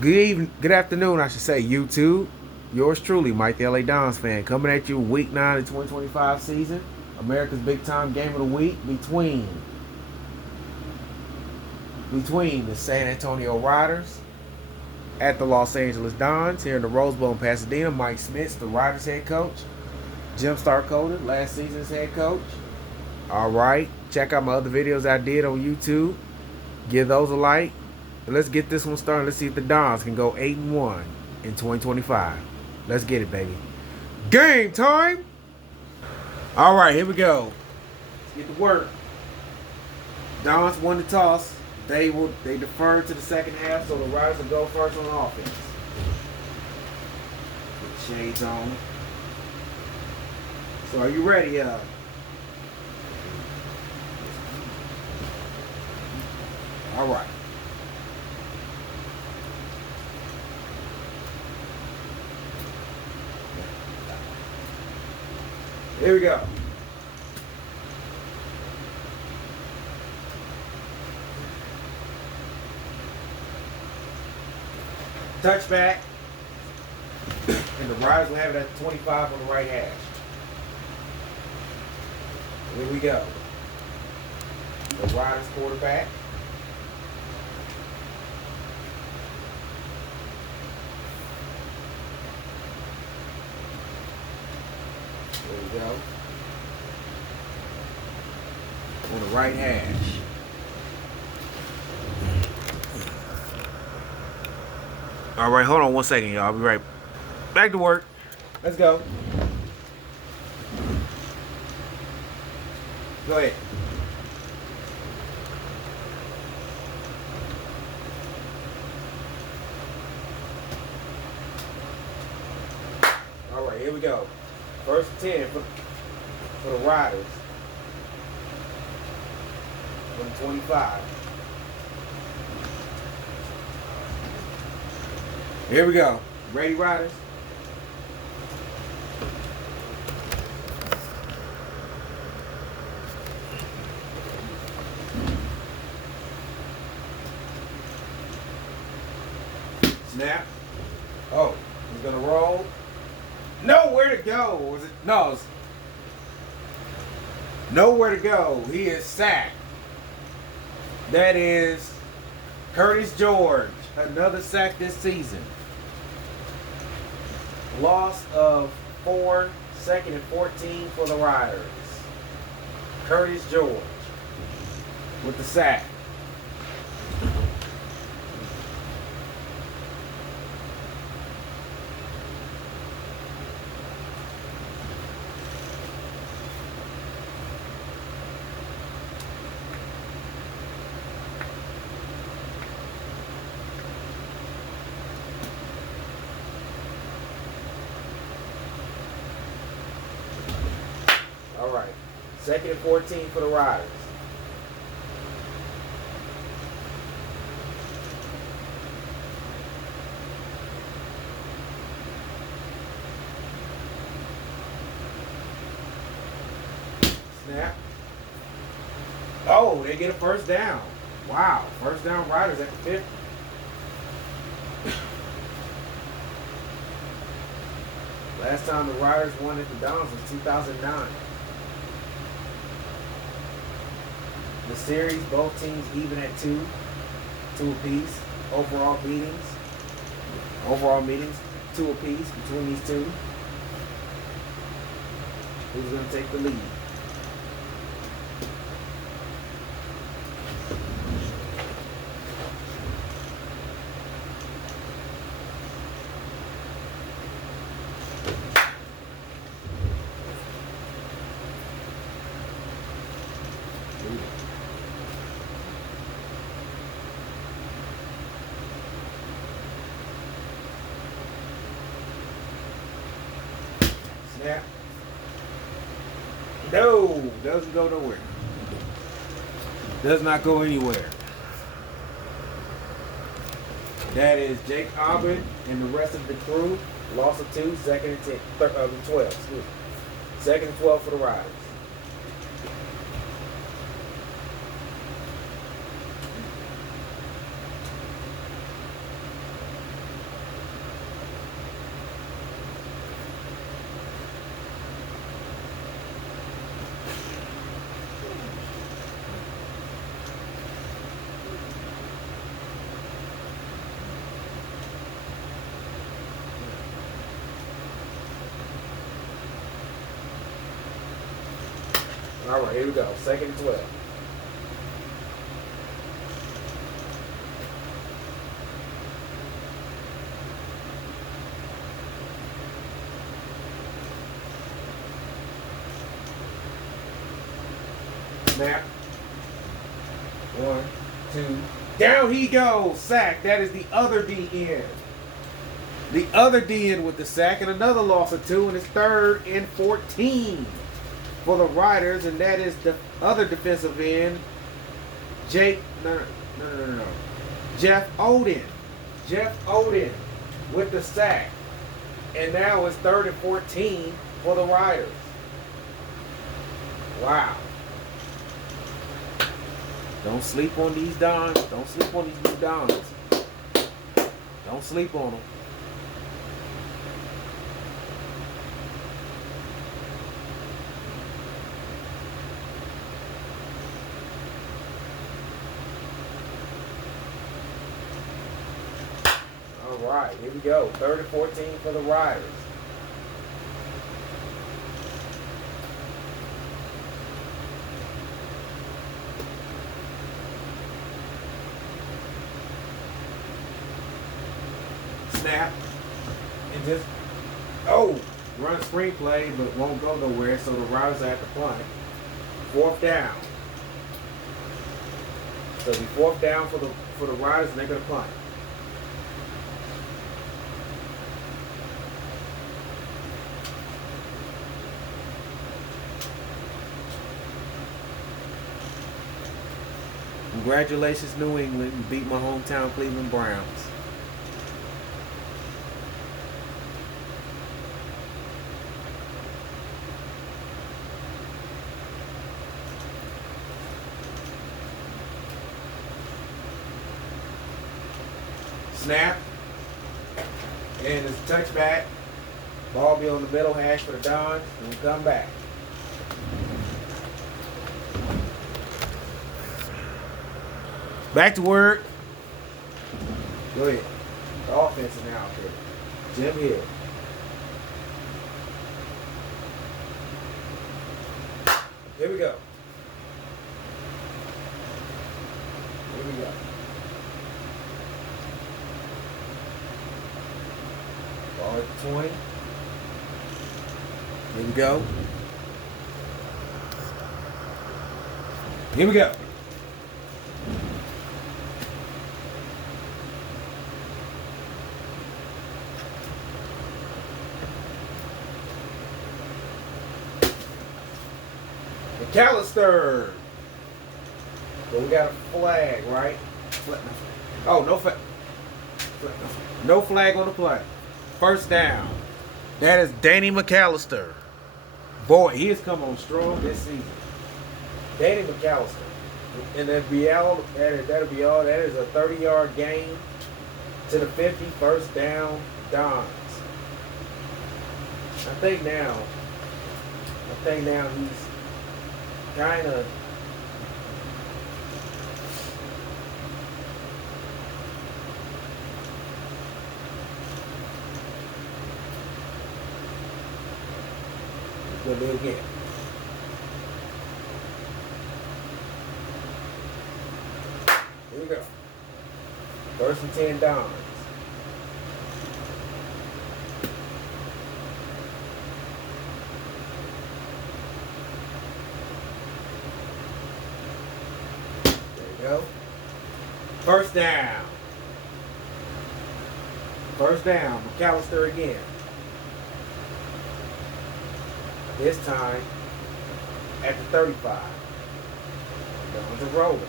Good evening, good afternoon, I should say, YouTube. Yours truly, Mike the LA Dons fan, coming at you week 9 of the 2025 season. America's big time game of the week between the San Antonio Riders at the Los Angeles Dons here in the Rose Bowl in Pasadena. Mike Smith, the Riders head coach. Jim Starcoda, last season's head coach. All right, check out my other videos I did on YouTube. Give those a like. Let's get this one started. Let's see if the Dons can go 8-1 in 2025. Let's get it, baby. Game time! All right, here we go. Let's get to work. Dons won the toss. They deferred to the second half, so the Riders will go first on offense. Put shades on. So are you ready? All right. Here we go. Touchback. And the Riders will have it at 25 on the right hash. Here we go. The Riders quarterback. There we go. On the right hash. All right, hold on one second, y'all. I'll be right back to work. Let's go. Go ahead. All right, here we go. First 10 for the Riders. On 25. Here we go. Ready, Riders? Snap. Oh, he's gonna roll. Nowhere to go. Was it? No. Nowhere to go. He is sacked. That is Curtis George. Another sack this season. Loss of 4, second and 14 for the Riders. Curtis George with the sack. All right. Second and 14 for the Riders. Snap. Oh, they get a first down. Wow. First down Riders at the 50. Last time the Riders won at the Dons was 2009. The series, both teams even at 2 apiece. Overall meetings, 2 apiece between these two. Who's going to take the lead? Snap. No, doesn't go nowhere. Does not go anywhere. That is Jake Aubin and the rest of the crew. Loss of 2, second and 12. Excuse me. Second and 12 for the Riders. All right, here we go. 2nd and 12. Snap. 1, 2. Down he goes. Sack. That is the other DN. The other DN with the sack, and another loss of 2, and it's 3rd and 14 for the Riders, and that is the other defensive end, Jeff Oden. Jeff Oden with the sack. And now it's 3rd and 14 for the Riders. Wow. Don't sleep on these Dons. Don't sleep on these new Dons. Don't sleep on them. All right, here we go. 3rd and 14 for the Riders. Snap. And just, run a screenplay, but won't go nowhere, so the Riders have to punt. 4th down. So it'll be 4th down for the Riders, and they're going to punt. Congratulations, New England. You beat my hometown Cleveland Browns. Snap. And it's a touchback. Ball be on the middle hash for the Dons. And we come back. Back to work. Go ahead. The offense is now out there. Jim Hill. Here we go. Here we go. Ball at the 20. Here we go. Here we go. McAllister. But we got a flag, right? Oh, no flag. No flag on the play. 1st down. That is Danny McAllister. Boy, he has come on strong this season. Danny McAllister. And that'll be all. That'll be all. That is a 30-yard gain to the 50. 1st down, Dons. I think now he's kind of going to do it again. Here we go. 1st and 10 Dons. Go. 1st down. 1st down. McAllister again. This time at the 35. Dons are rolling.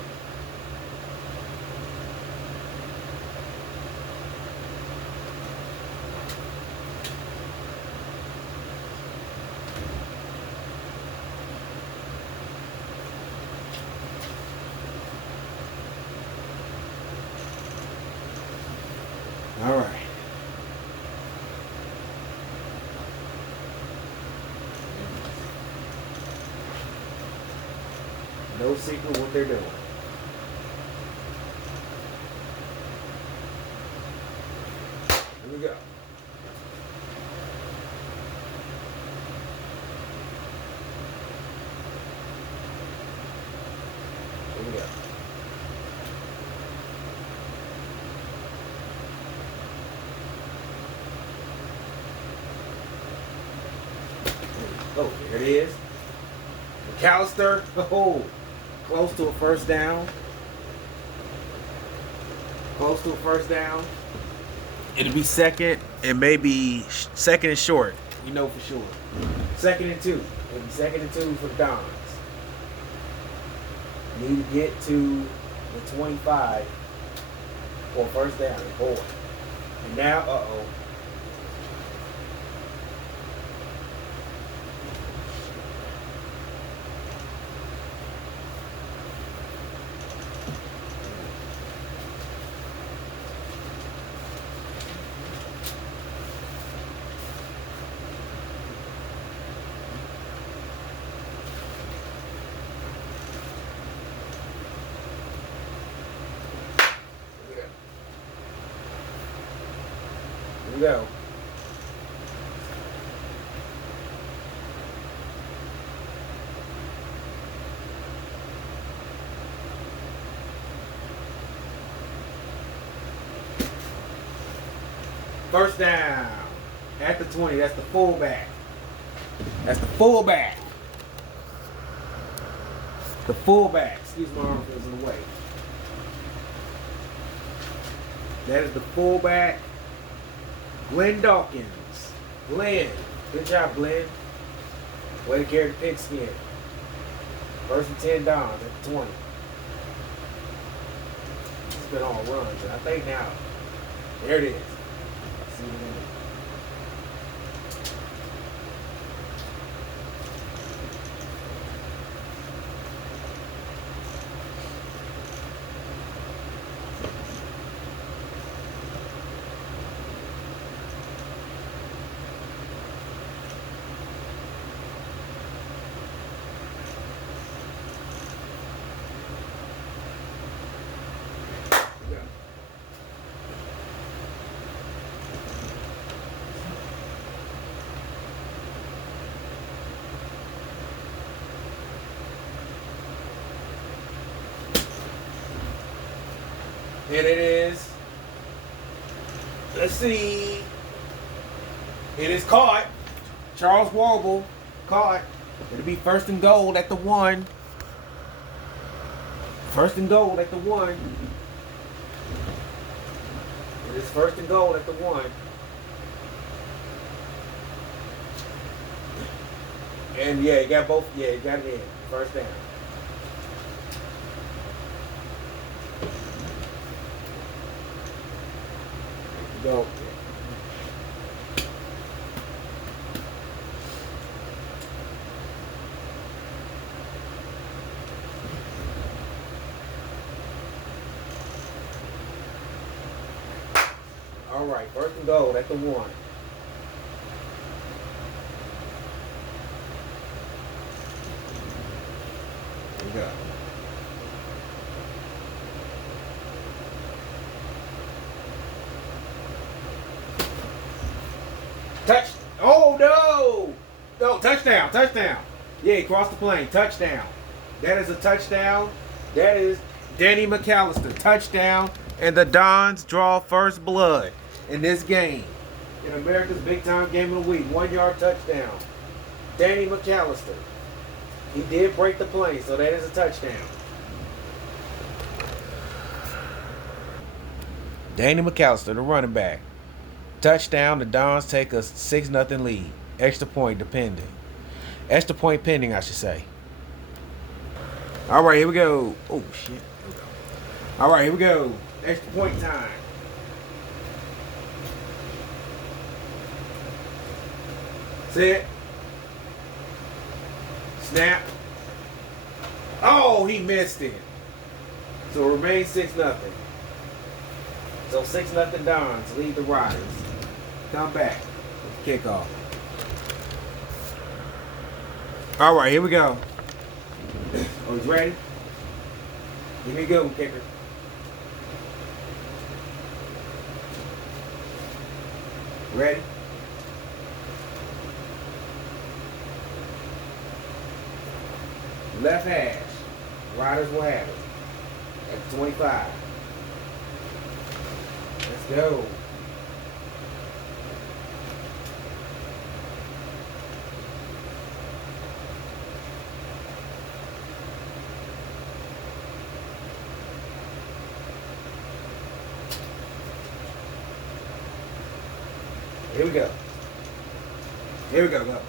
All right. No secret what they're doing. Here we go. Oh, there it is. McAllister. Oh, close to a first down. Close to a first down. It'll be second and maybe second and short. You know for sure. Second and 2. It'll be second and 2 for the Dons. Need to get to the 25 for first down. Boy. And now, uh-oh. Here we go. First down at the 20. That's the fullback. That's the fullback. The fullback. Excuse my arm feels in the way. That is the fullback. Glenn Dawkins. Glenn. Good job, Glenn. Way to carry the pigskin. First and 10 Dons at the 20. It's been all runs. I think now. There it is. See you in a minute. And it is, let's see, it is caught. Charles Warble caught. It'll be first and goal at the 1. First and goal at the 1. It is first and goal at the 1. And yeah, you got both, yeah, you got it in. First down. Go. All right, first and goal at the 1. Here we go. Touch. Oh, no. No, touchdown. Touchdown. Yeah, he crossed the plane. Touchdown. That is a touchdown. That is Danny McAllister. Touchdown. And the Dons draw first blood in this game. In America's big time game of the week. 1-yard touchdown. Danny McAllister. He did break the plane, so that is a touchdown. Danny McAllister, the running back. Touchdown, the Dons take a 6-0 lead. Extra point pending, I should say. All right, here we go. Oh, shit. Here we go. All right, here we go. Extra point time. Set. Snap. Oh, he missed it. So it remains 6-0. So 6-0 Dons lead the Riders. Come back with the kickoff. All right, here we go. Oh, he's ready? Give me a good one, kicker. Ready? Left hash. Riders will have it. At 25. Let's go. Here we go. Here we go. Go.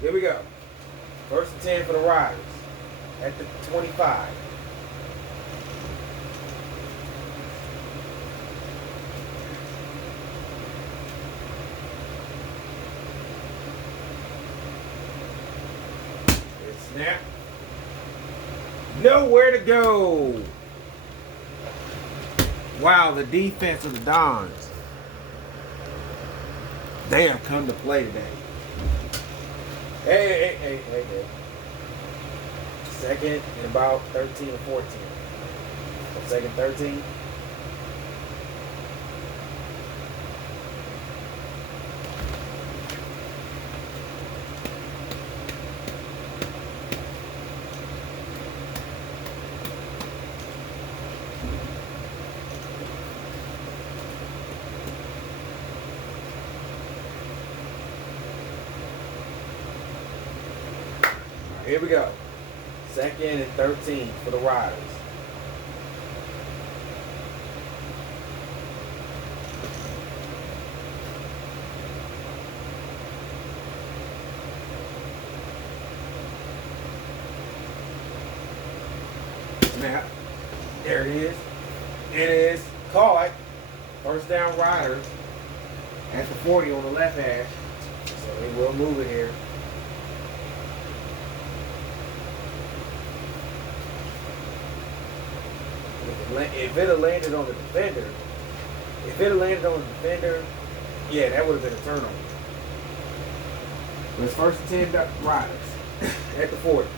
Here we go. First and 10 for the Riders at the 25. Snap. Nowhere to go. Wow, the defense of the Dons. They have come to play today. Hey. Second and about 13 or 14. Second 13. Here we go. Second and 13 for the Riders. Snap. There it is. It is caught. First down Riders at the 40 on the left hash. So they will move it here. If it had landed on the defender, yeah, that would have been a turnover. But it's first and 10 Riders at the 40.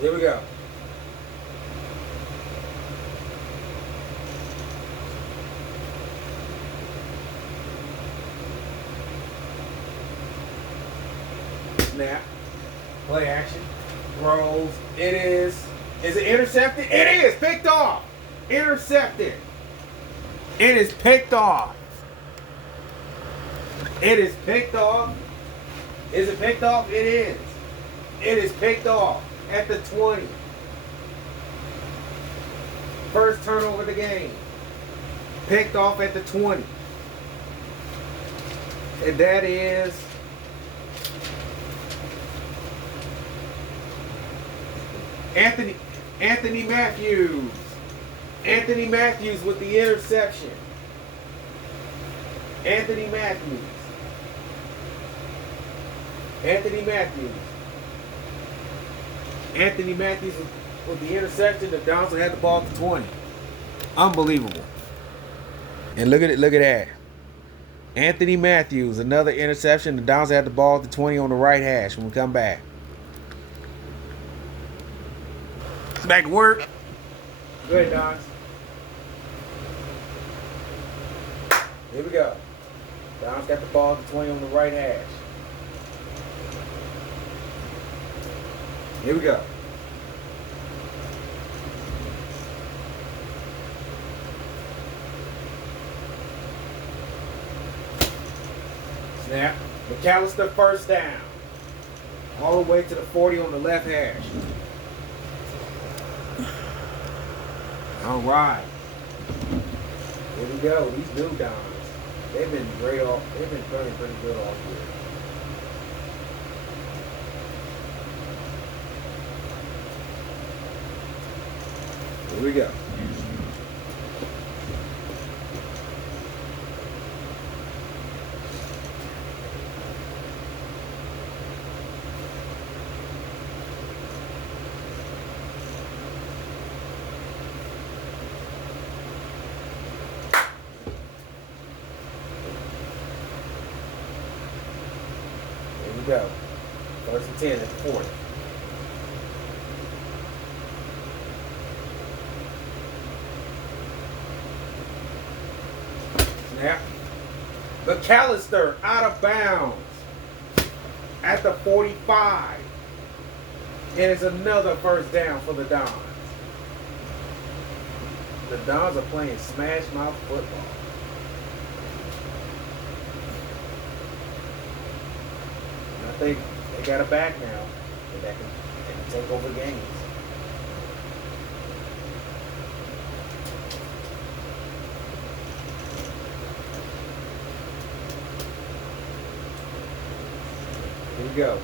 Here we go. Snap. Play action. Throws. It is. Is it intercepted? It is. Picked off. Intercepted. It is picked off. It is picked off. Is it picked off? It is. It is picked off. At the 20. First turnover of the game. Picked off at the 20. And that is Anthony Matthews. Anthony Matthews with the interception. Anthony Matthews with the interception. The Dons had the ball at the 20. Unbelievable. And look at that. Anthony Matthews, another interception. The Dons had the ball at the 20 on the right hash when we come back. Back to work. Go ahead, Dons. Here we go. Dons got the ball at the 20 on the right hash. Here we go. Snap. McAllister first down. All the way to the 40 on the left hash. All right. Here we go. These new Dons. They've been great off. They've been playing pretty good all year. Here we go. Here we go. First and 10 at the 40. Snap. McAllister out of bounds at the 45. And it's another first down for the Dons. The Dons are playing smash mouth football. And I think they got a back now that can take over games. Here we go.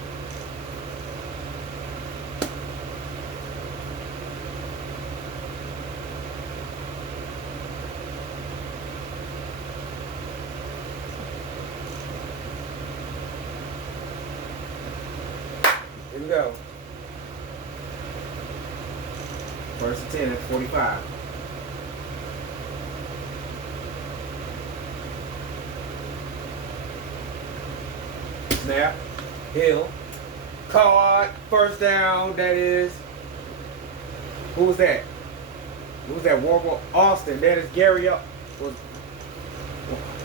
Here we go. First and 10 at 45. Snap. Hill. Caught. First down. That is. Who was that? Who was that? Warble Austin. That is Gary.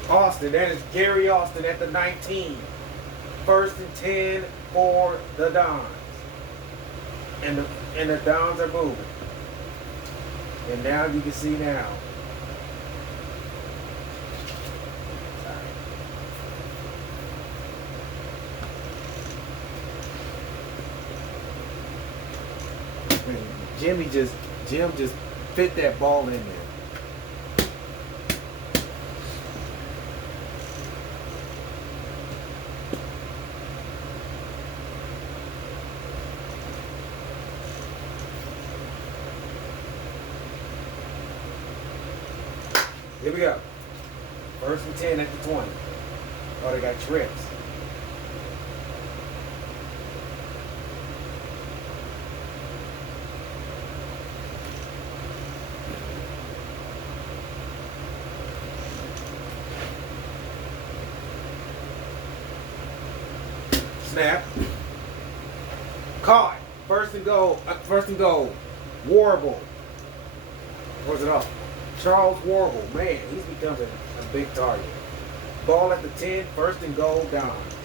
Austin. That is Gary Austin at the 19. First and 10 for the Dons. And the Dons are moving. And now you can see now. Jim just fit that ball in there. Here we go. First and 10 at the 20. Oh, they got trips. Snap. Caught. First and goal. Warble. Where's it off? Charles Warble. Man, he's becoming a big target. Ball at the 10. First and goal. Dons.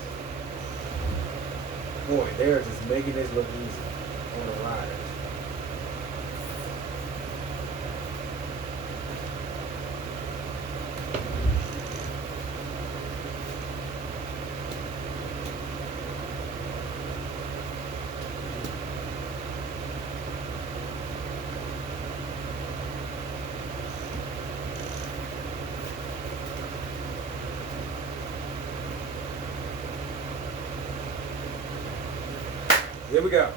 Boy, they're just making this look easy on the Riders. Here we go.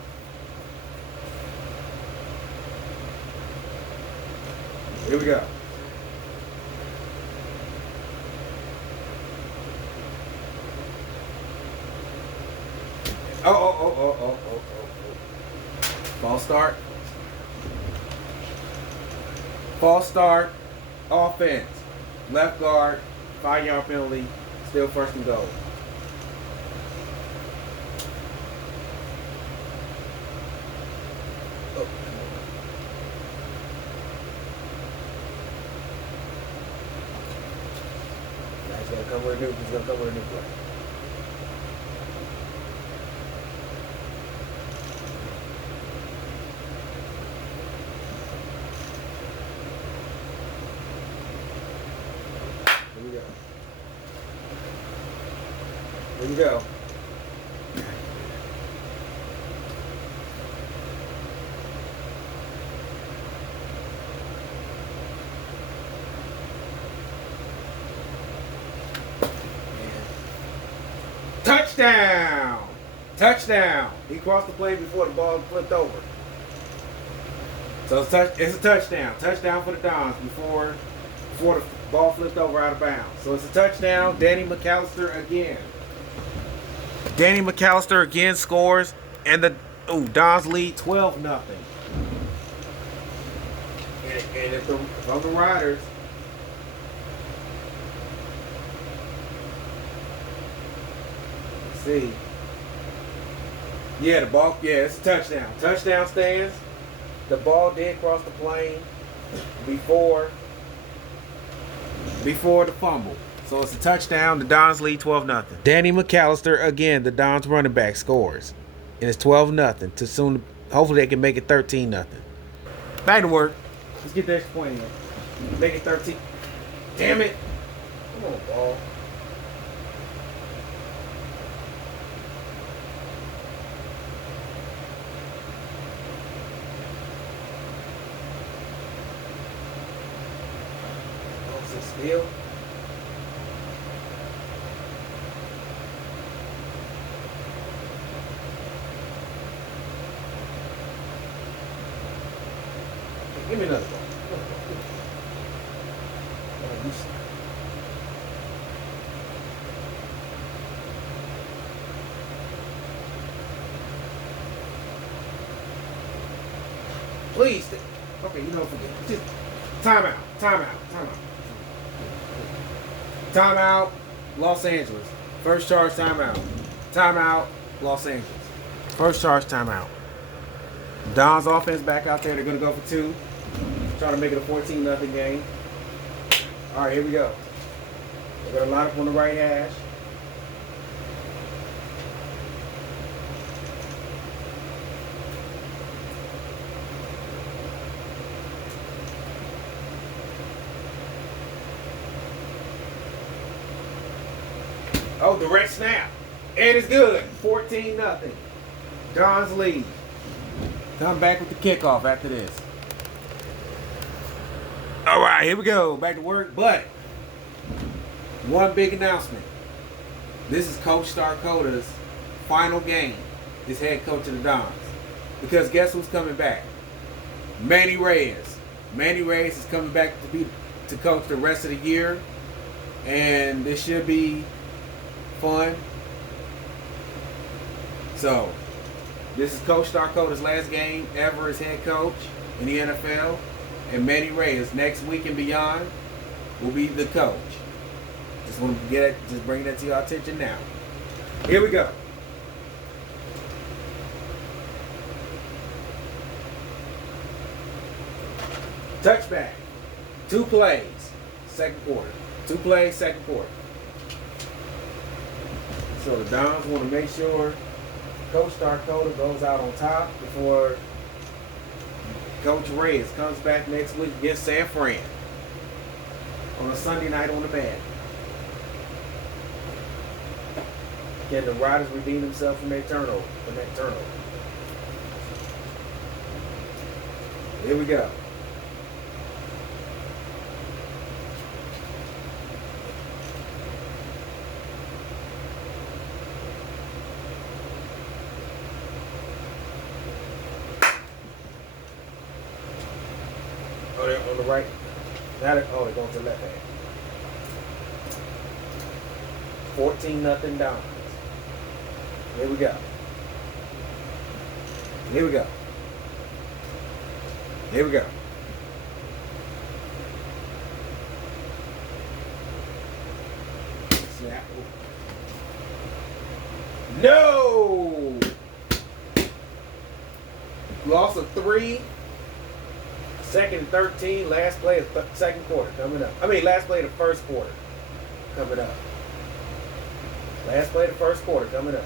Here we go. Oh. False start. False start. Offense. Left guard. 5-yard penalty. Still first and goal. He's gonna come with a new play. Here we go. Here we go. Touchdown! Touchdown! He crossed the plane before the ball flipped over. So it's a touchdown. Touchdown for the Dons before the ball flipped over out of bounds. So it's a touchdown. Danny McAllister again. Danny McAllister again scores, and the Dons lead 12-0. And if from the Riders. See. Yeah, the ball, it's a touchdown. Touchdown stands. The ball did cross the plane before the fumble. So So it's a touchdown. The Dons lead 12-0. Danny McAllister, again, the Dons running back, scores. And it's 12-0. To soon, hopefully they can make it 13-0. Back to work. Let's get the extra point in. Make it 13. Damn it. Come on, ball. Don't sit still. Give me another ball. Please. Okay, you don't forget. Just timeout. Timeout, Los Angeles. First charge, timeout. Timeout, Los Angeles. First charge, timeout. Don's offense back out there. They're going to go for 2. Trying to make it a 14-0 game. All right, here we go. They're going to line up on the right hash. Oh, direct snap. And it's good. 14-0. Don's lead. Come back with the kickoff after this. All right, here we go. Back to work. But one big announcement. This is Coach Starkota's final game as head coach of the Dons. Because guess who's coming back? Manny Reyes. Manny Reyes is coming back to coach the rest of the year. And this should be fun. So, this is Coach Starkota's last game ever as head coach in the NFL. And Manny Reyes, next week and beyond, will be the coach. Just want to get it, just bring that to your attention now. Here we go. Touchback. 2 plays, second quarter. 2 plays, second quarter. So the Dons want to make sure Coach Starkota goes out on top before Coach Reyes comes back next week against San Fran on a Sunday night on the band. Can the Riders redeem themselves from that turnover? Here we go. Oh, they're on the right. Now they're going to the left hand. 14-0 Dons. Here we go. Here we go. Here we go. Snap. No! Loss of 3. Second and 13. Last play of second quarter coming up. Last play of the first quarter coming up. Last play of the first quarter coming up.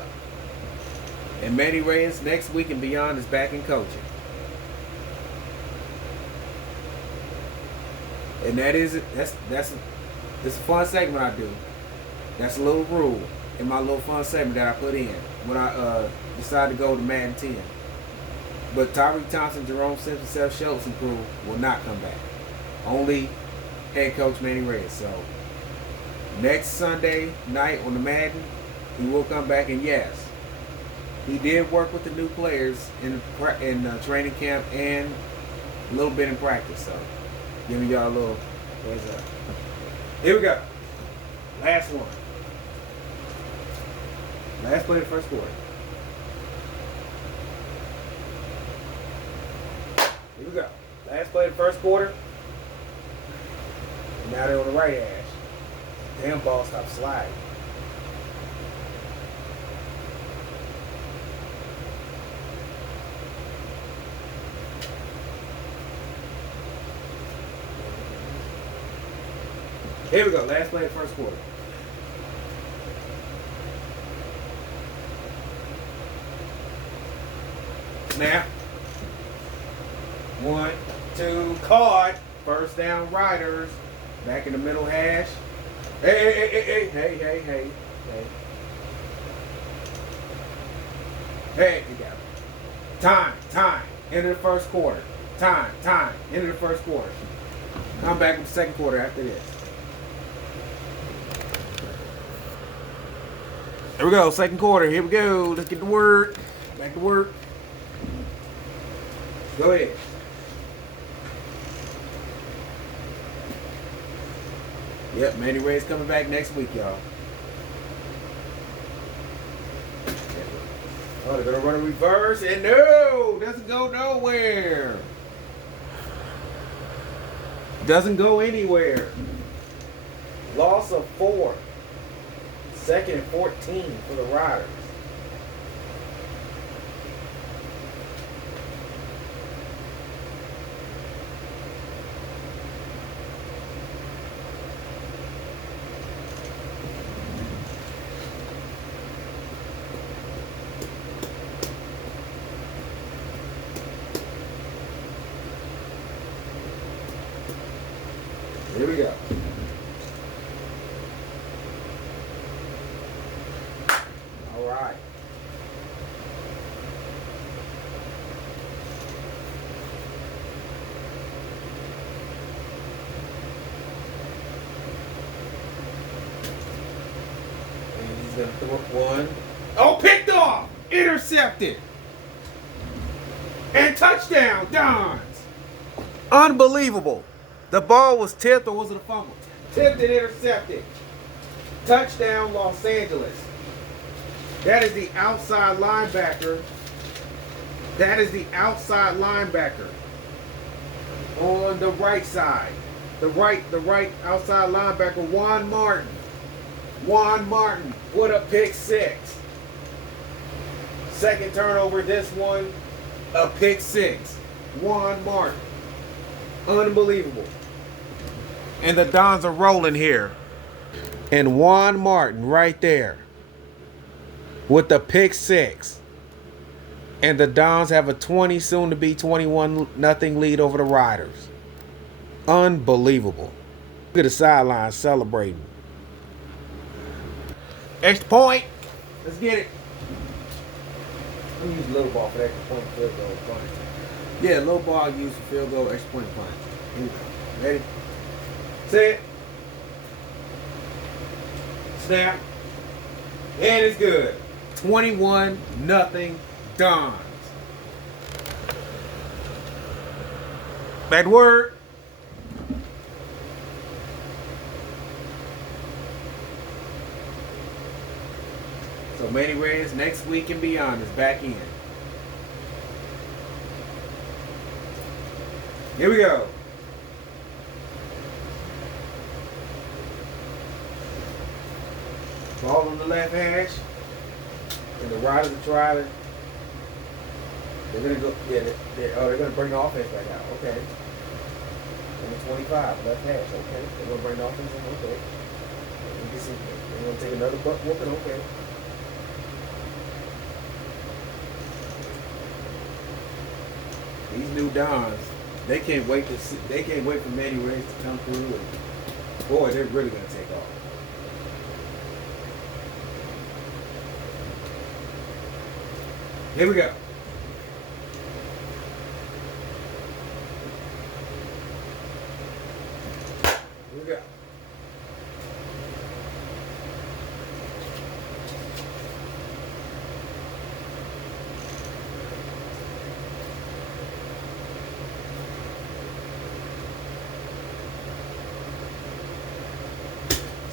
And Manny Reyes next week and beyond is back in coaching. And that's a fun segment I do. That's a little rule in my little fun segment that I put in when I decided to go to Madden 10. But Tyreek Thompson, Jerome Simpson, Seth Schultz and crew will not come back. Only head coach Manny Reyes. So next Sunday night on the Madden, he will come back, and yes, he did work with the new players in training camp and a little bit in practice. So giving y'all a little heads up. Here we go. Last one. Last play of the first quarter. Here we go. Last play of the first quarter. And now they're on the right hash. Damn ball stopped sliding. Here we go. Last play of the first quarter. Snap. 1, 2, caught. First down, Riders. Back in the middle hash. Hey. Hey, you got it. Time. End of the first quarter. Time. End of the first quarter. Come back with the second quarter after this. Here we go, second quarter. Here we go. Let's get to work. Back to work. Go ahead. Yep, Manny Ray's coming back next week, y'all. Oh, they're gonna run a reverse, and no, doesn't go nowhere. Doesn't go anywhere. Loss of 4. 2nd and 14 for the Riders. Here we go. All right. And he's going to throw up one. Oh, picked off! Intercepted! And touchdown, Dons! Unbelievable. The ball was tipped, or was it a fumble? Tipped and intercepted. Touchdown, Los Angeles. That is the outside linebacker. That is the outside linebacker on the right side. The right outside linebacker, Juan Martin. Juan Martin with a pick 6. Second turnover, this one, a pick 6. Juan Martin. Unbelievable. And the Dons are rolling here. And Juan Martin right there with the pick 6. And the Dons have a 20, soon to be 21-0 lead over the Riders. Unbelievable. Look at the sideline celebrating. Extra point. Let's get it. I'm using little ball for extra point, field goal, punt. Yeah, low ball I use for field goal, extra point, punt. Here we go. Ready? Set. Snap. And it's good. 21-0 Dons. Bad word. So Manny Reyes next week and beyond is back in. Here we go. Ball on the left hash. And the Riders are trying to. They're gonna go. Yeah, they're gonna bring the offense back out. Okay. Number 25, left hash. Okay. They're gonna bring the offense in. Okay. They're gonna take another butt whooping. Okay. These new Dons, they can't wait to see. They can't wait for Manny Reyes to come through. And boy, they're really gonna take off. Here we go. Here we go.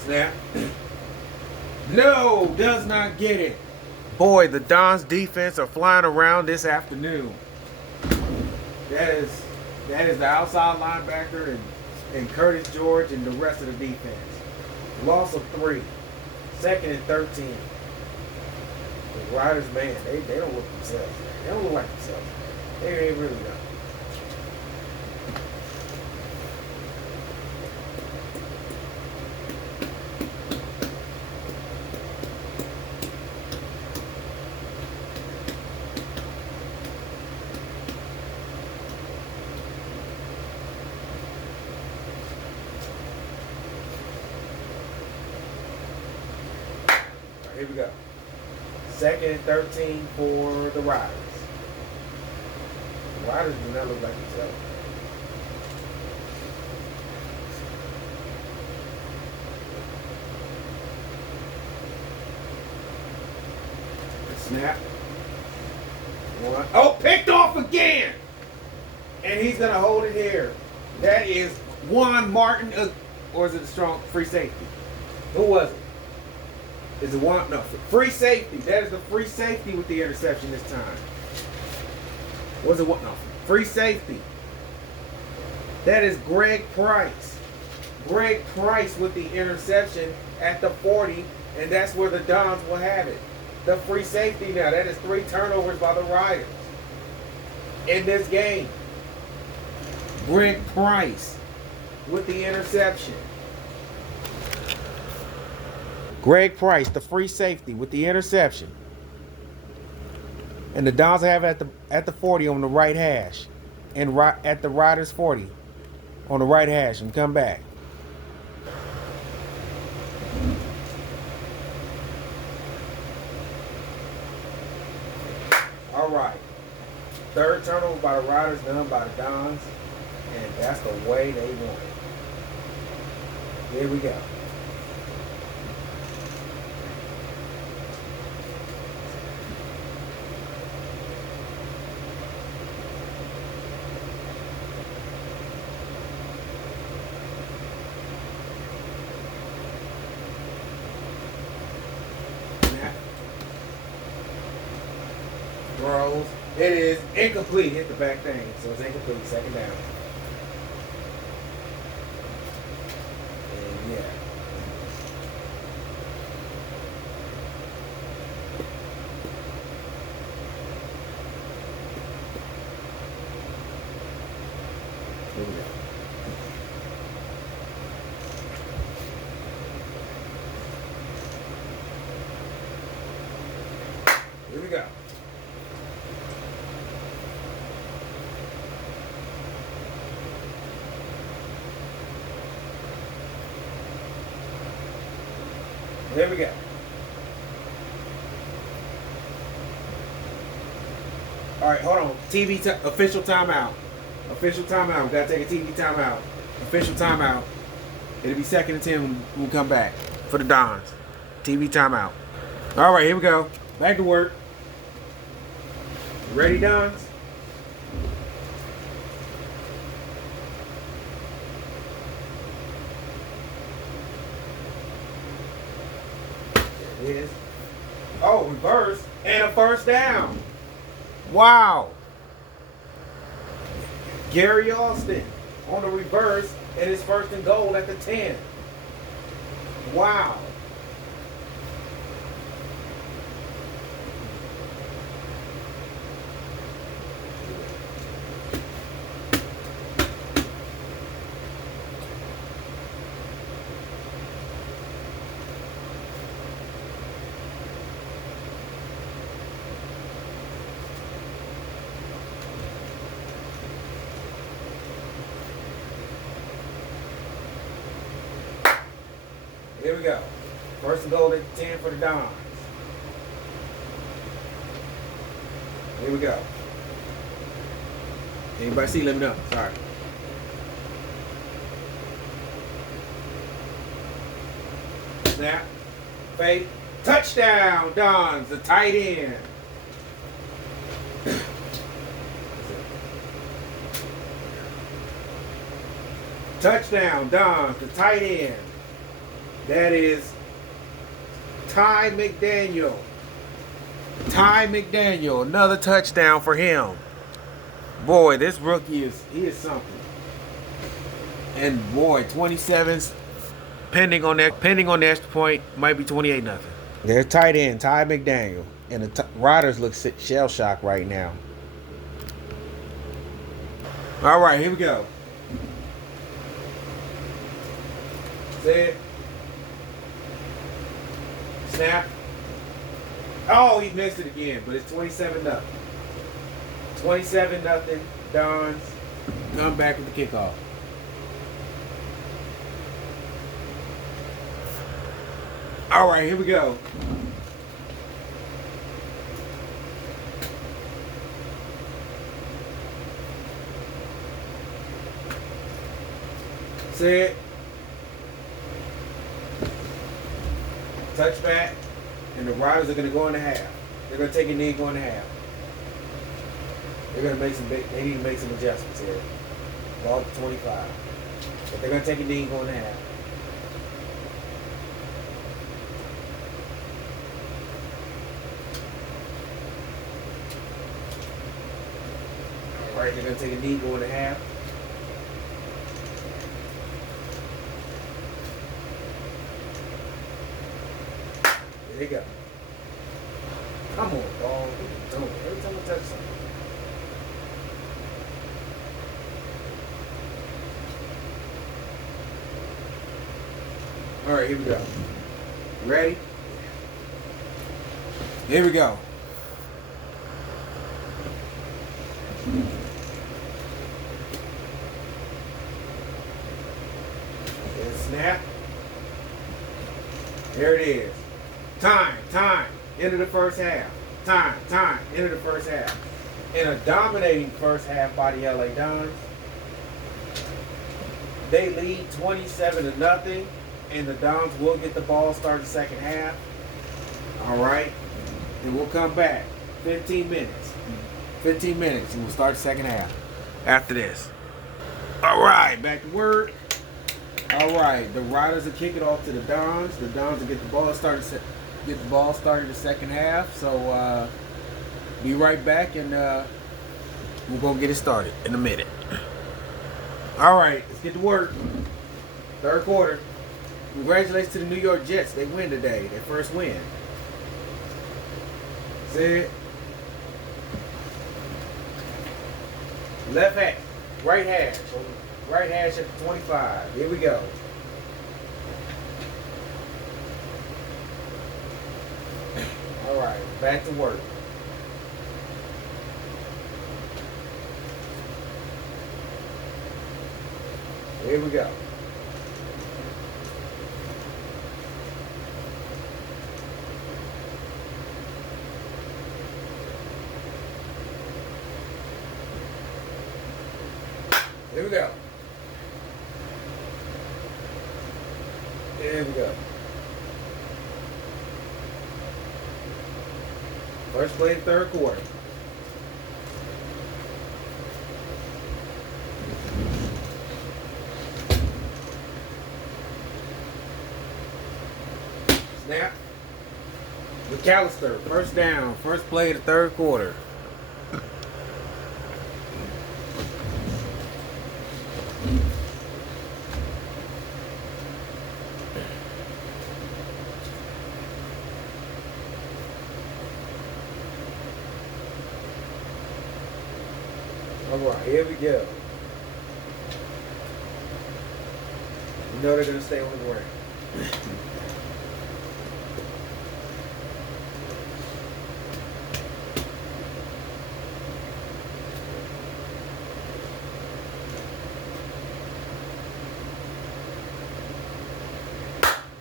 Snap. No, does not get it. Boy, the Dons defense are flying around this afternoon. That is the outside linebacker and Curtis George and the rest of the defense. Loss of 3. 2nd and 13. The Riders, man, they don't look themselves. They don't look like themselves. They really don't. right, here we go. 2nd and 13 for the Riders. The Riders do not look like each other. Snap. One. Oh, picked off again! And he's going to hold it here. That is Juan Martin, or is it a strong free safety? Who was it? Is it one? No, free safety. That is the free safety with the interception this time. Was it what? No, free safety. That is Greg Price. Greg Price with the interception at the 40, and that's where the Dons will have it. The free safety now. That is 3 turnovers by the Riders in this game. Greg Price with the interception. Greg Price, the free safety with the interception. And the Dons have it at the 40 on the right hash. And at the Riders 40 on the right hash, and come back. All right. 3rd turnover by the Riders, done by the Dons. And that's the way they want it. Here we go. Throws. It is incomplete. Hit the back thing. So it's incomplete. 2nd down. And yeah. Here we go. Here we go. There we go. All right, hold on. Official timeout. Official timeout. We gotta take a TV timeout. Official timeout. It'll be 2nd and 10 when we come back for the Dons. TV timeout. All right, here we go. Back to work. Ready, Dons? Is. Oh, reverse and a 1st down. Wow. Gary Austin on the reverse and his 1st and goal at the 10. Wow. Here we go. 1st and goal at the 10 for the Dons. Here we go. Anybody see? Let me know. Sorry. Snap. Fake. Touchdown, Dons, the tight end. Touchdown, Dons, the tight end. That is Ty McDaniel. Ty McDaniel, another touchdown for him. Boy, this rookie he is something. And boy, 27s, pending on the extra point, might be 28-0. Their tight end, Ty McDaniel. And the Riders look shell-shocked right now. All right, here we go. Set. Snap. Oh, he missed it again, but it's 27-0. 27-0. Dons come back with the kickoff. All right, here we go. Set. Touchback. And the Riders are going to go in the half. They're going to take a knee and go in the half. They're going to make they need to make some adjustments here. Ball to 25. But they're going to take a knee and go in the half. All right, they're going to take a knee and go in the half. There you go. Come on, ball. What are you doing? Every time I touch something. All right, here we go. Ready? Here we go. And snap. There it is. Time. Into the first half. Time. Into the first half. In a dominating first half by the LA Dons. They lead 27-0, and the Dons will get the ball start the second half. All right. And we'll come back. 15 minutes. 15 minutes, and we'll start the second half after this. All right, back to work. All right, the Riders will kick it off to the Dons. The Dons will get the ball started the second half. So be right back, and we're gonna get it started in a minute. All right, let's get to work. Third quarter. Congratulations to the New York Jets. They win today. Their first win. Set. Left hash. Right hash. Right hash at the 25. Here we go. All right, back to work. Here we go. Here we go. Here we go. First play of the third quarter. Snap. McAllister, first down. First play of the third quarter. All right, here we go. You know they're going to stay on the ground.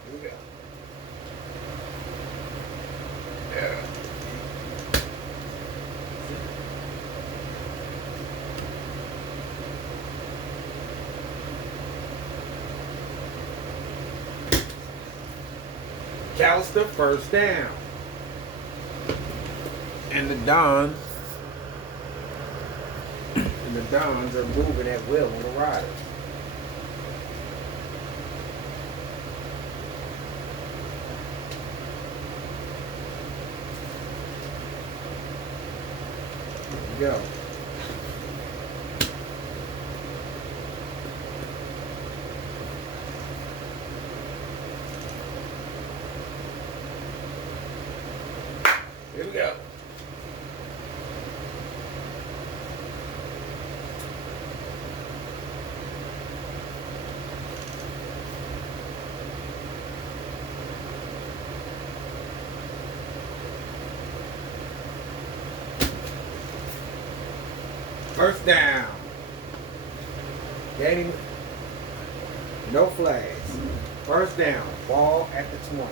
Here we go. Yeah. McAllister, first down. And the Dons are moving at will on the Riders. Here we go. Here we go. First down. Gaining. No flags. First down. Ball at the 20.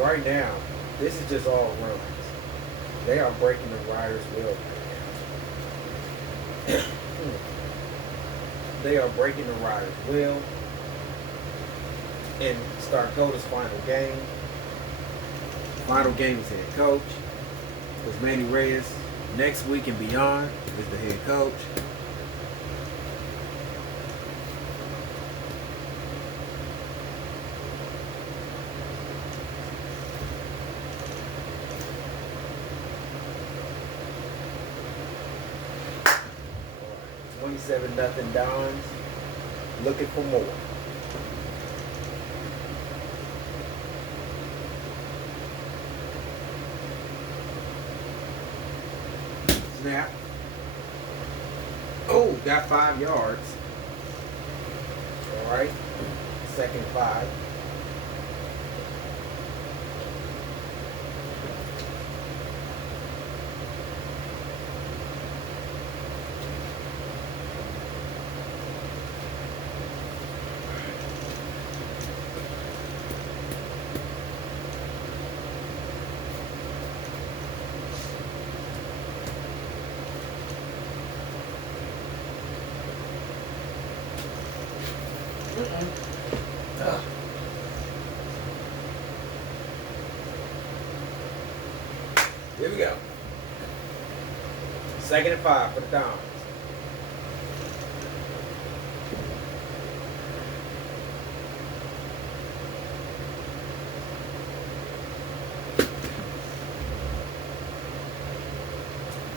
Right now, this is just all runs. They are breaking the Riders' will right now. They are breaking the Riders' will in Starcota's final game. Final game is head coach. Because Manny Reyes next week and beyond is the head coach. $27-0 Dons. Looking for more. Snap. Oh, got 5 yards. All right. 2nd 5. Here we go. 2nd and 5 for the Dons.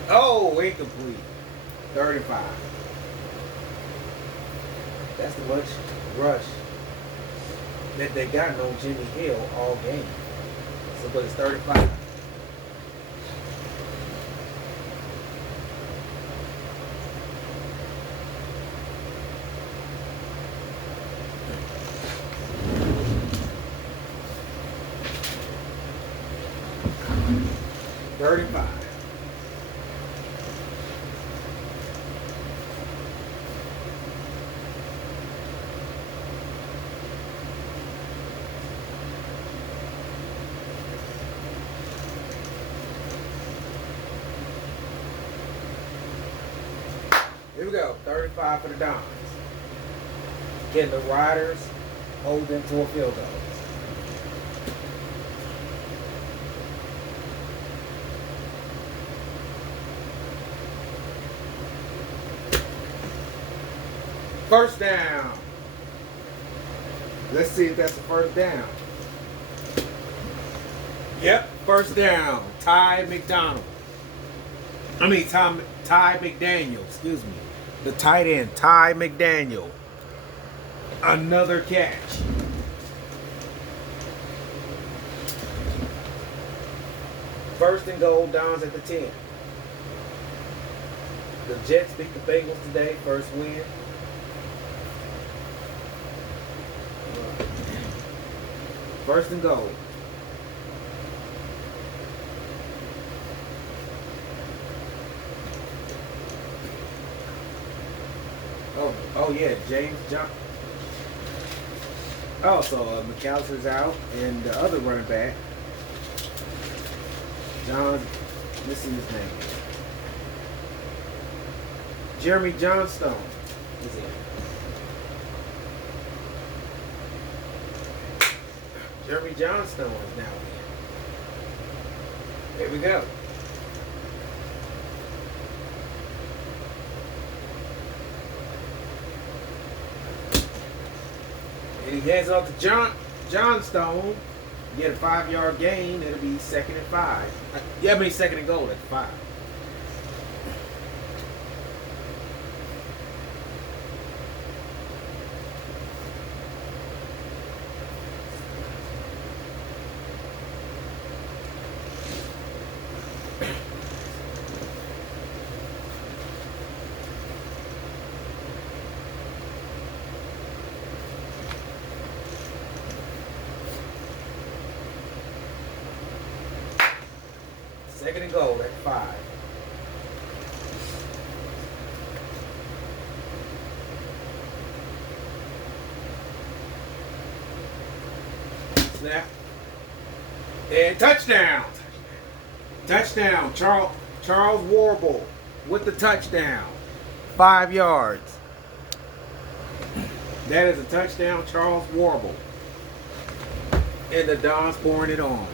Oh, incomplete. 3rd and 5. That's the much rush that they got on Jimmy Hill all game. So, but it's 3rd and 5. Third and 5. Here we go. 3rd and 5 for the Dons. Getting the Riders hold them to a field goal. First down. Let's see if that's a first down. Yep, first down. Ty McDaniel. Excuse me. The tight end, Ty McDaniel. Another catch. First and goal, Dons at the 10. The Jets beat the Bengals today, first win. First and goal. Oh yeah, James John. Oh, so McAllister's out, and the other running back, John, missing his name. Jeremy Johnstone is in. Jeremy Johnstone is now in. There we go. And he heads up to Johnstone. Get a 5-yard gain. It'll be 2nd and 5. Yeah, I mean 2nd and goal at 5. Second and goal at 5. Snap. And touchdown. Touchdown. Charles Warble with the touchdown. 5 yards. That is a touchdown, Charles Warble. And the Dons pouring it on.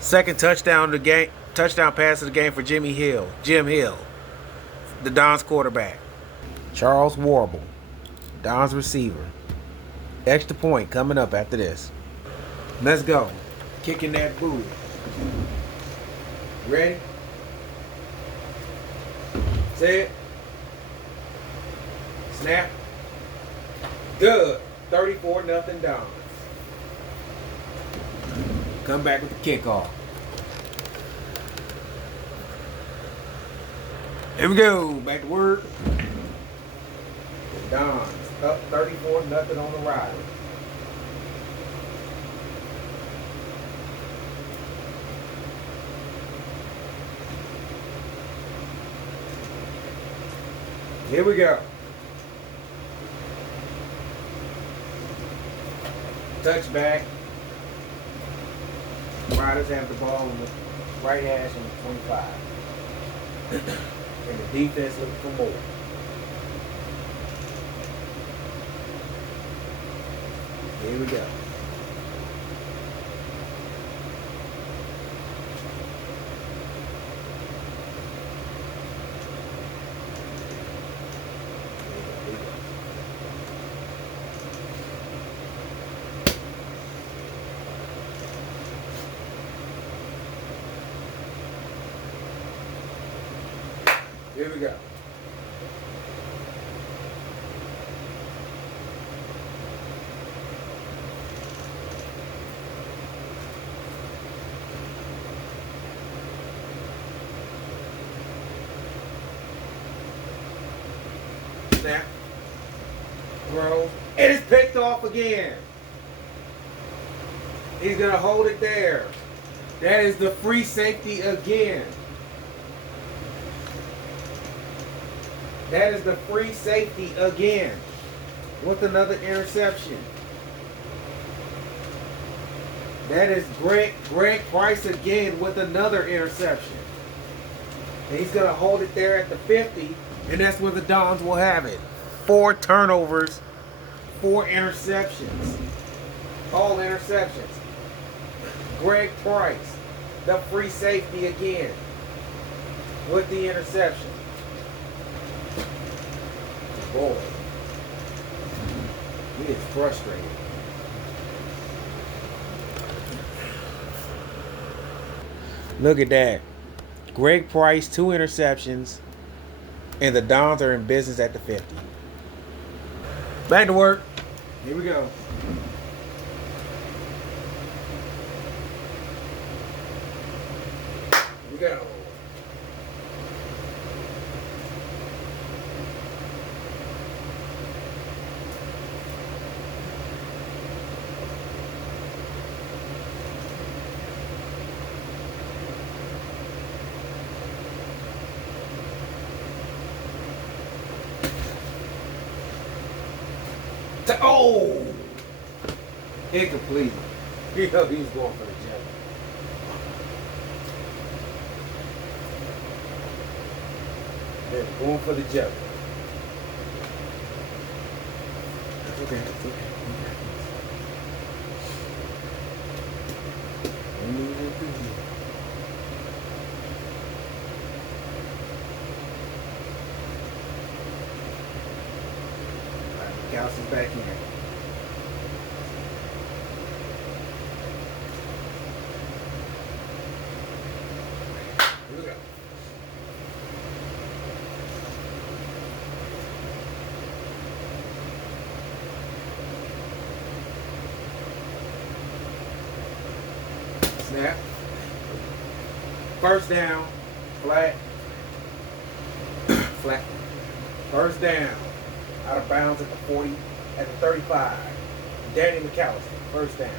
Second touchdown of the game, touchdown pass of the game for Jim Hill, the Dons quarterback. Charles Warble, Dons receiver. Extra point coming up after this. Let's go. Kicking that booty. Ready? Set. Snap. Good. 34-0 Dons. Come back with the kickoff. Here we go. Back to work. Dons up 34-0 on the Riders. Here we go. Touchback. Riders have the ball on the right hash on the 25. And the defense looking for more. Here we go. Here we go. Snap. Throw. And it's picked off again. He's going to hold it there. That is the free safety again. That is the free safety again with another interception. That is Greg Price again with another interception. And he's going to hold it there at the 50, and that's where the Dons will have it. 4 turnovers, 4 interceptions. All interceptions. Greg Price, the free safety again with the interception. Boy, he is frustrated. Look at that. Greg Price, 2 interceptions, and the Dons are in business at the 50. Back to work. Here we go. Here we go. Oh! Incomplete. You know he's going for the jet. They're going for the jet. That's okay. That's okay. Gauss is back in. Here we go. Snap. First down. Flat. Flat. First down. Out of bounds at the 40, at the 35. Danny McAllister, first down.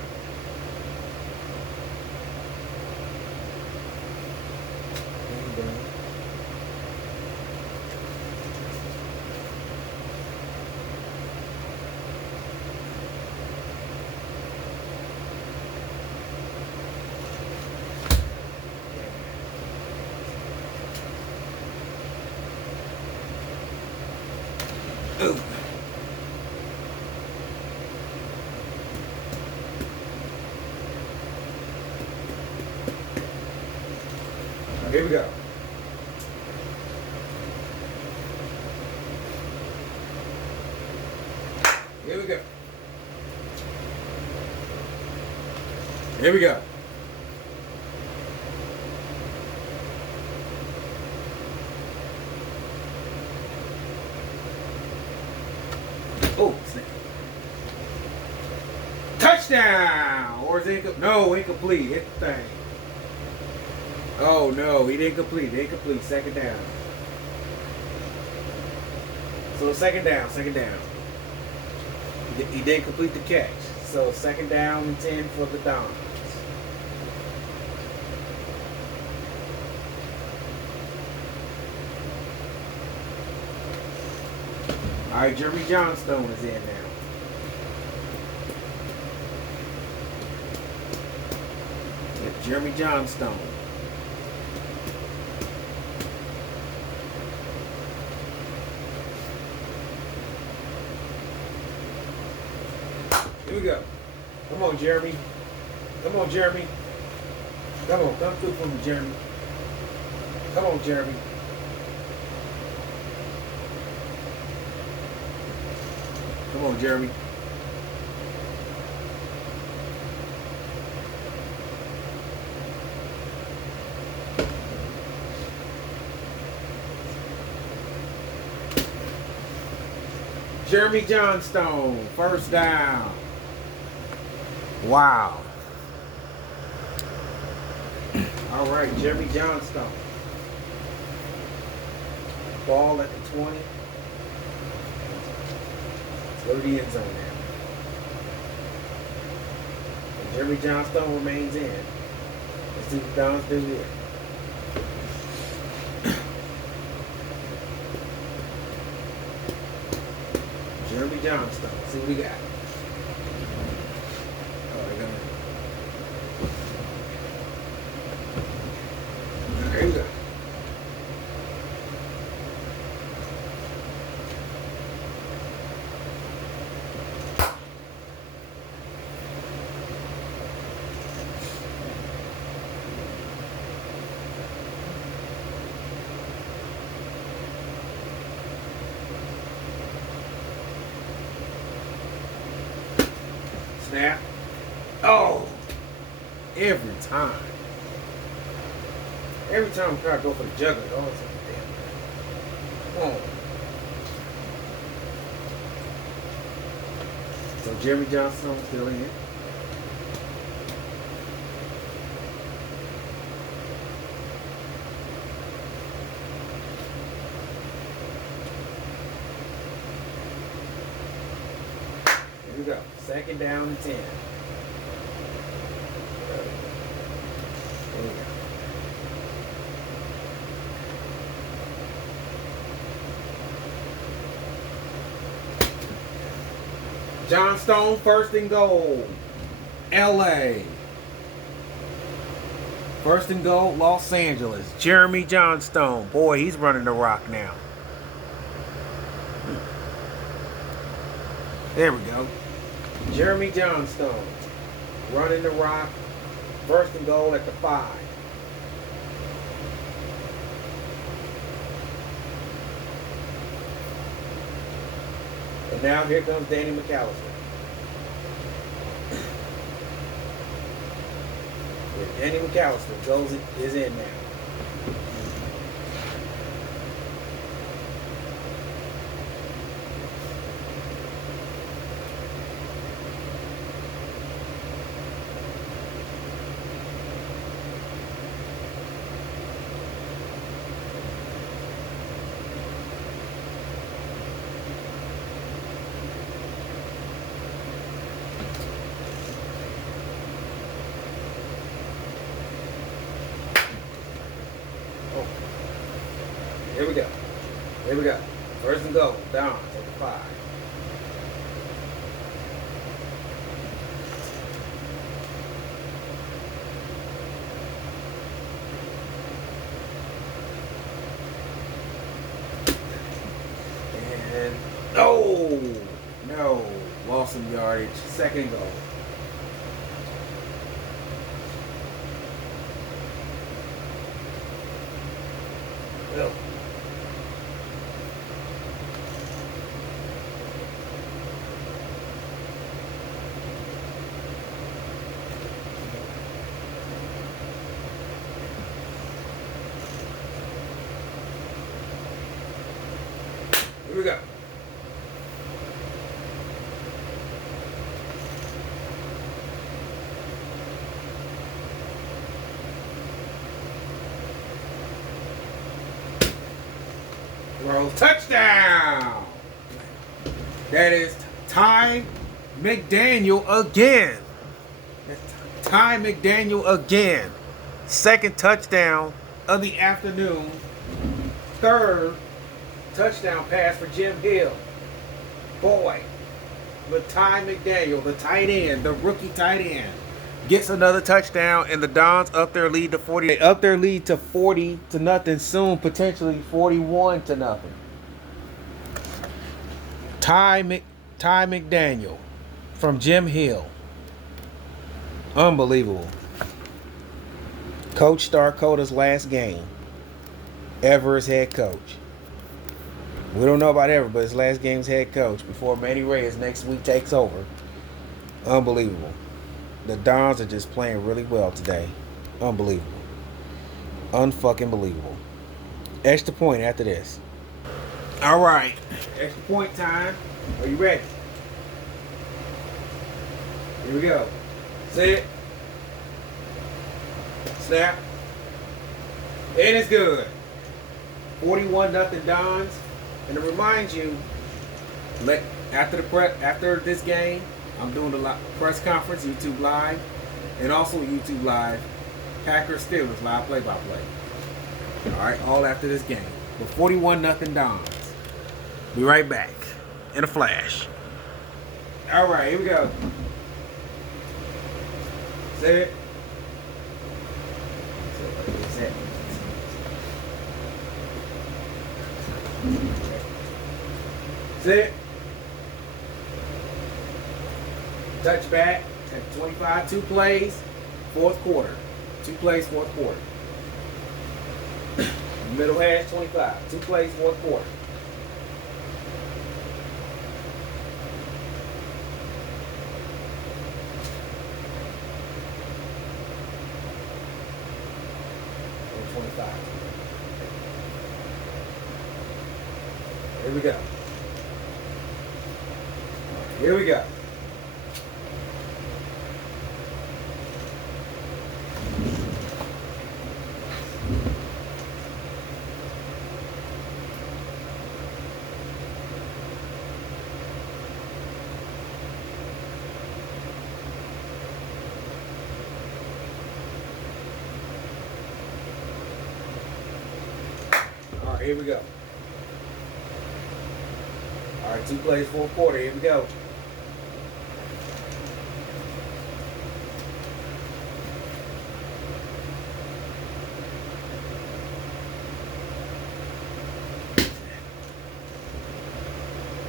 Ooh. Here we go. Here we go. Here we go. Oh, snap. Touchdown! Or is it incomplete? No, incomplete. Hit the thing. Oh, no. He didn't complete. Incomplete. Second down. So second down. He didn't complete the catch. So second down and 10 for the Dons. All right, Jeremy Johnstone is in now. Jeremy Johnstone. Here we go. Come on, Jeremy. Come on, Jeremy. Come on, come through for me, Jeremy. Come on, Jeremy. Come on, Jeremy. Jeremy Johnstone, first down. Wow. All right, Jeremy Johnstone. Ball at the 20. Go to the end zone now. And Jeremy Johnstone remains in. Let's see what Don's do here. Jeremy Johnstone. See what we got. Oh, they're gonna. There we go. Snap. Oh! Every time. Every time I try to go for the juggler, oh, it's like, damn. Oh. So Jeremy Johnstone still in. Here we go. Second down and 10. There we go. Johnstone, first and goal. LA. First and goal, Los Angeles. Jeremy Johnstone. Boy, he's running the rock now. There we go. Jeremy Johnstone running the rock. First and goal at the 5. And now here comes Danny McAllister. Danny McAllister is in now. Here we go. Here we go. First and goal. Down at the 5. And no, lost some yardage. Second goal. Go. Here we go. Roll touchdown. That is Ty McDaniel again. That's Ty McDaniel again. Second touchdown of the afternoon. Third touchdown pass for Jim Hill. Boy, but Ty McDaniel, the tight end, the rookie tight end, gets another touchdown, and the Dons up their lead to 40. They up their lead to 40-0, soon potentially 41-0. Ty McDaniel from Jim Hill. Unbelievable. Coach Starkota's last game ever as head coach. We don't know about ever, but his last game as head coach before Manny Reyes next week takes over. Unbelievable. The Dons are just playing really well today. Unbelievable. Unfucking believable. Extra point after this. All right. Extra point time. Are you ready? Here we go. Set. Snap. And it's good. 41-0 Dons. And to remind you, after this game, I'm doing the press conference, YouTube Live, and also YouTube Live, Packers Steelers live play-by-play. All right, all after this game. But 41-0 Dons. Be right back in a flash. All right, here we go. Set. Set. Set. Touchback at 25. 2 plays, fourth quarter. 2 plays, fourth quarter. Middle hash 25. 2 plays, fourth quarter. Here we go. Here we go. All right, here we go. All right, 2 plays, fourth quarter. Here we go.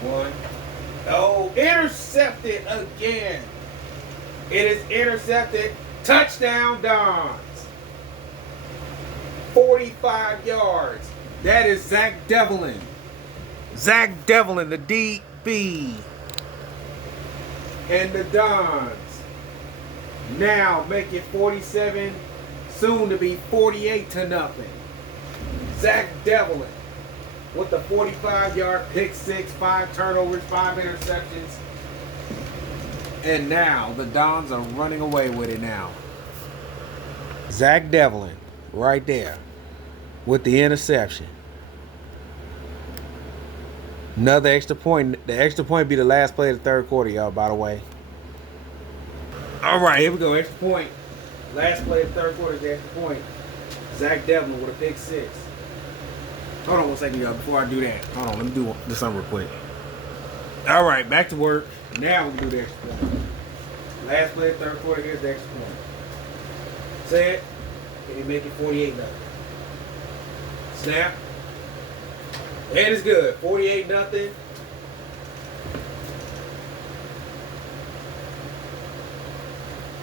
One. Oh, intercepted again. It is intercepted. Touchdown, Dons. 45 yards. That is Zach Devlin. Zach Devlin, the DB. And the Dons now make it 47, soon to be 48-0. Zach Devlin with the 45-yard pick six, 5 turnovers, 5 interceptions. And now the Dons are running away with it now. Zach Devlin right there with the interception. Another extra point. The extra point be the last play of the third quarter, y'all, by the way. All right, here we go. Extra point. Last play of the third quarter is the extra point. Zach Devlin with a pick six. Hold on one second, y'all, before I do that. Hold on, let me do this something real quick. All right, back to work. Now we can do the extra point. Last play of the third quarter, here's the extra point. Set. Can you make it 48-0? Snap. And it's good. 48-0.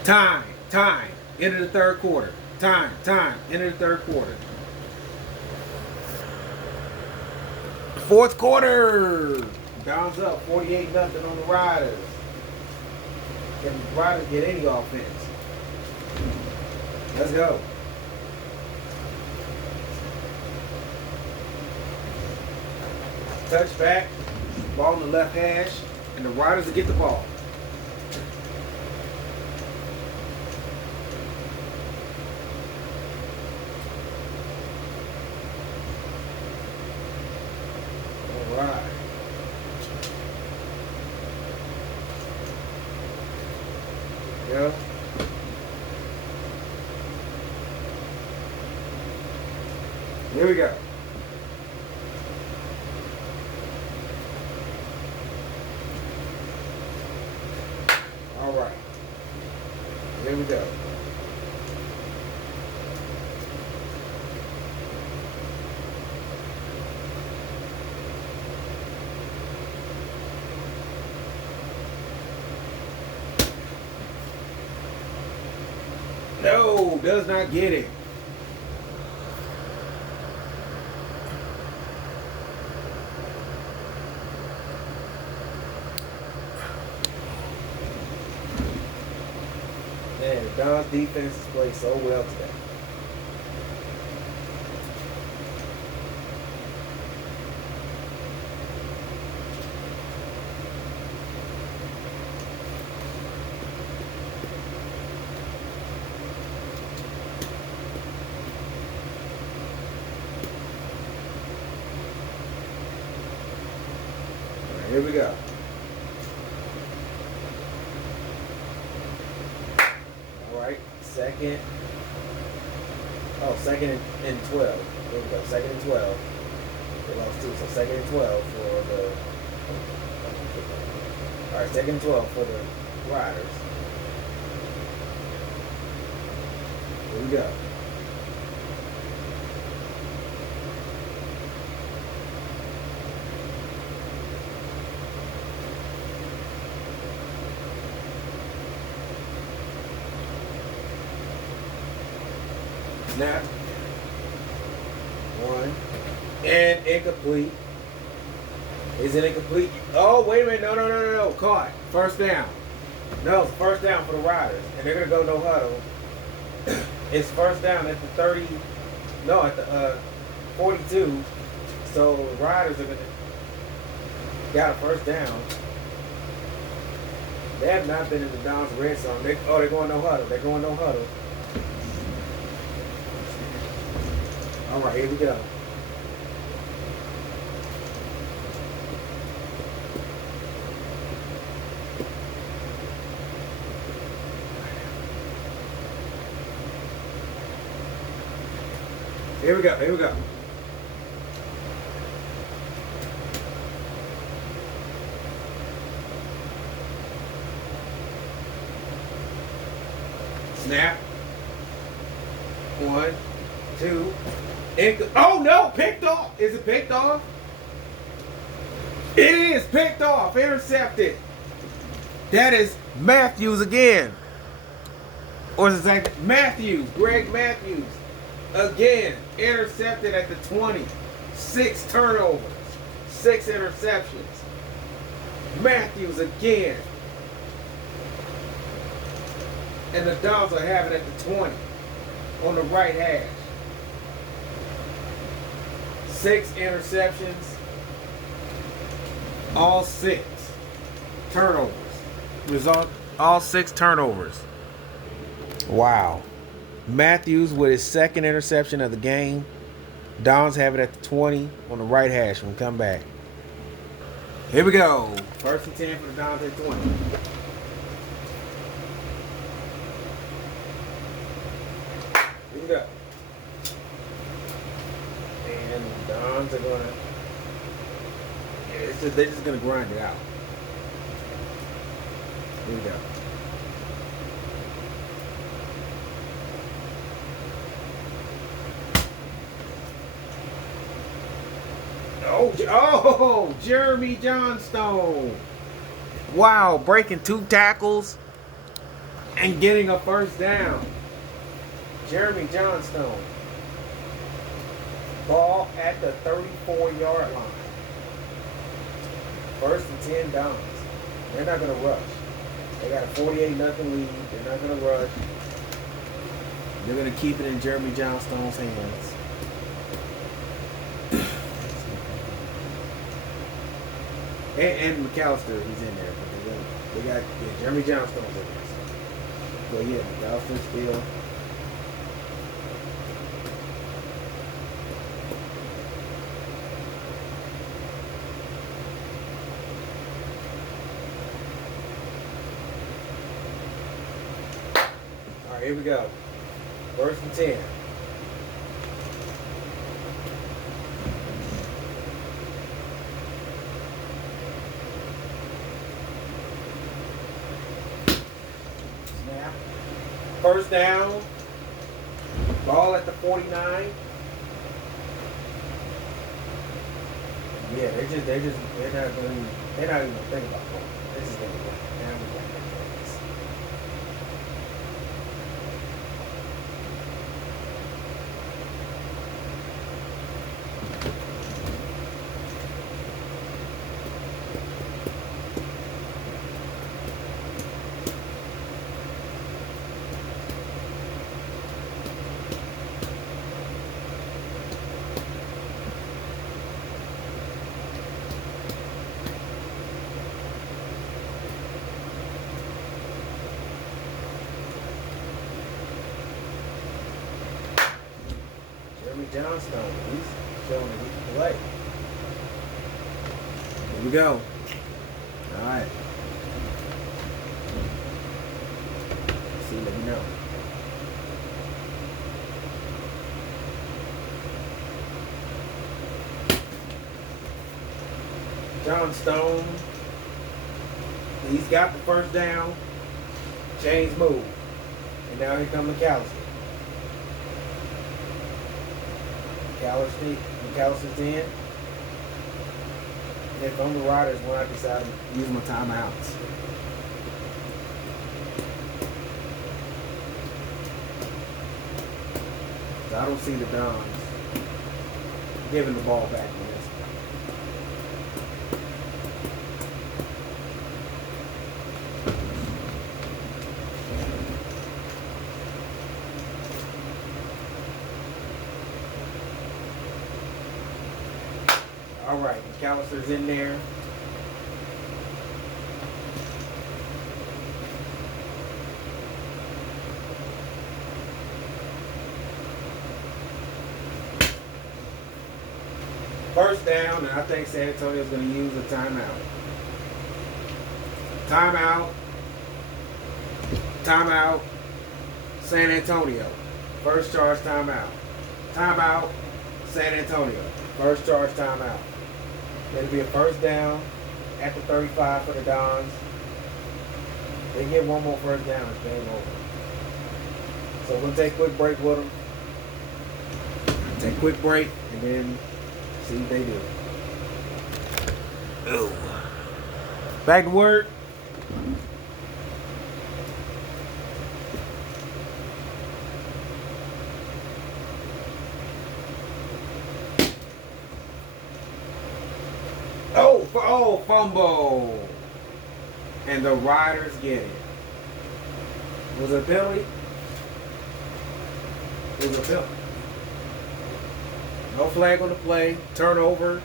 Time. End of the third quarter. Time. End of the third quarter. fourth quarter. Downs up 48-0 on the Riders. Can the Riders get any offense? Let's go. Touchback. Ball in the left hash. And the Riders will get the ball. All right. Yeah. Here we go. All right. Here we go. No, does not get it. Man, Don's defense has played so well today. Here we go. All right, second. Oh, second and 12. Here we go. Second and 12. They lost 2, so second and 12 for the. All right, second and 12 for the Riders. Here we go. Snap. 1. And incomplete. Is it incomplete? Oh, wait a minute. No. Caught. First down. No, it's first down for the Riders. And they're going to go no huddle. It's first down at the 30. No, at the 42. So the Riders are going to got a first down. They have not been in the Downs red zone. They're going no huddle. They're going no huddle. All right, here we go. Here we go. Snap. 1, 2. Oh no, picked off. Is it picked off? It is picked off, intercepted. That is Matthews again. Or is it like Matthews, Greg Matthews. Again, intercepted at the 20. 6 turnovers, 6 interceptions. Matthews again. And the Downs are having it at the 20 on the right hash. 6 interceptions, all 6 turnovers. Result, all 6 turnovers. Wow. Matthews with his 2nd interception of the game. Downs have it at the 20 on the right hash when we come back. Here we go. 1st and 10 for the Downs at 20. Here we go. And the Downs are going to, they're just going to grind it out. Here we go. Oh, Jeremy Johnstone. Wow, breaking 2 tackles and getting a first down. Jeremy Johnstone. Ball at the 34-yard line. First and 10 Dons. They're not going to rush. They got a 48-0 lead. They're not going to rush. They're going to keep it in Jeremy Johnstone's hands. and McAllister, he's in there. But they got Jeremy Johnstone's in there. So yeah, McAllister still. All right, here we go. First and 10. Snap. First down. Ball at the 49. Yeah, they're not even gonna think about going. This is gonna go. Now we got that focus. Johnstone, he's showing that he can play. Here we go. All right. See, let me know. Johnstone, he's got the first down. Chains move. And now here comes McAllister. McAllister's in. And if I'm the Riders, when I decide to use my timeouts. So I don't see the Dons giving the ball back in this. All right, McAllister's in there. First down, and I think San Antonio's going to use a timeout. Timeout. Timeout. San Antonio. First charge timeout. Timeout. San Antonio. First charge timeout. It'll be a first down at the 35 for the Dons. They get one more first down, it's game over. So we'll take a quick break with them. Take a quick break and then see what they do. Ooh. Back to work. Oh, fumble. And the Riders get it. Was it a penalty? It was a penalty. No flag on the play. Turnover.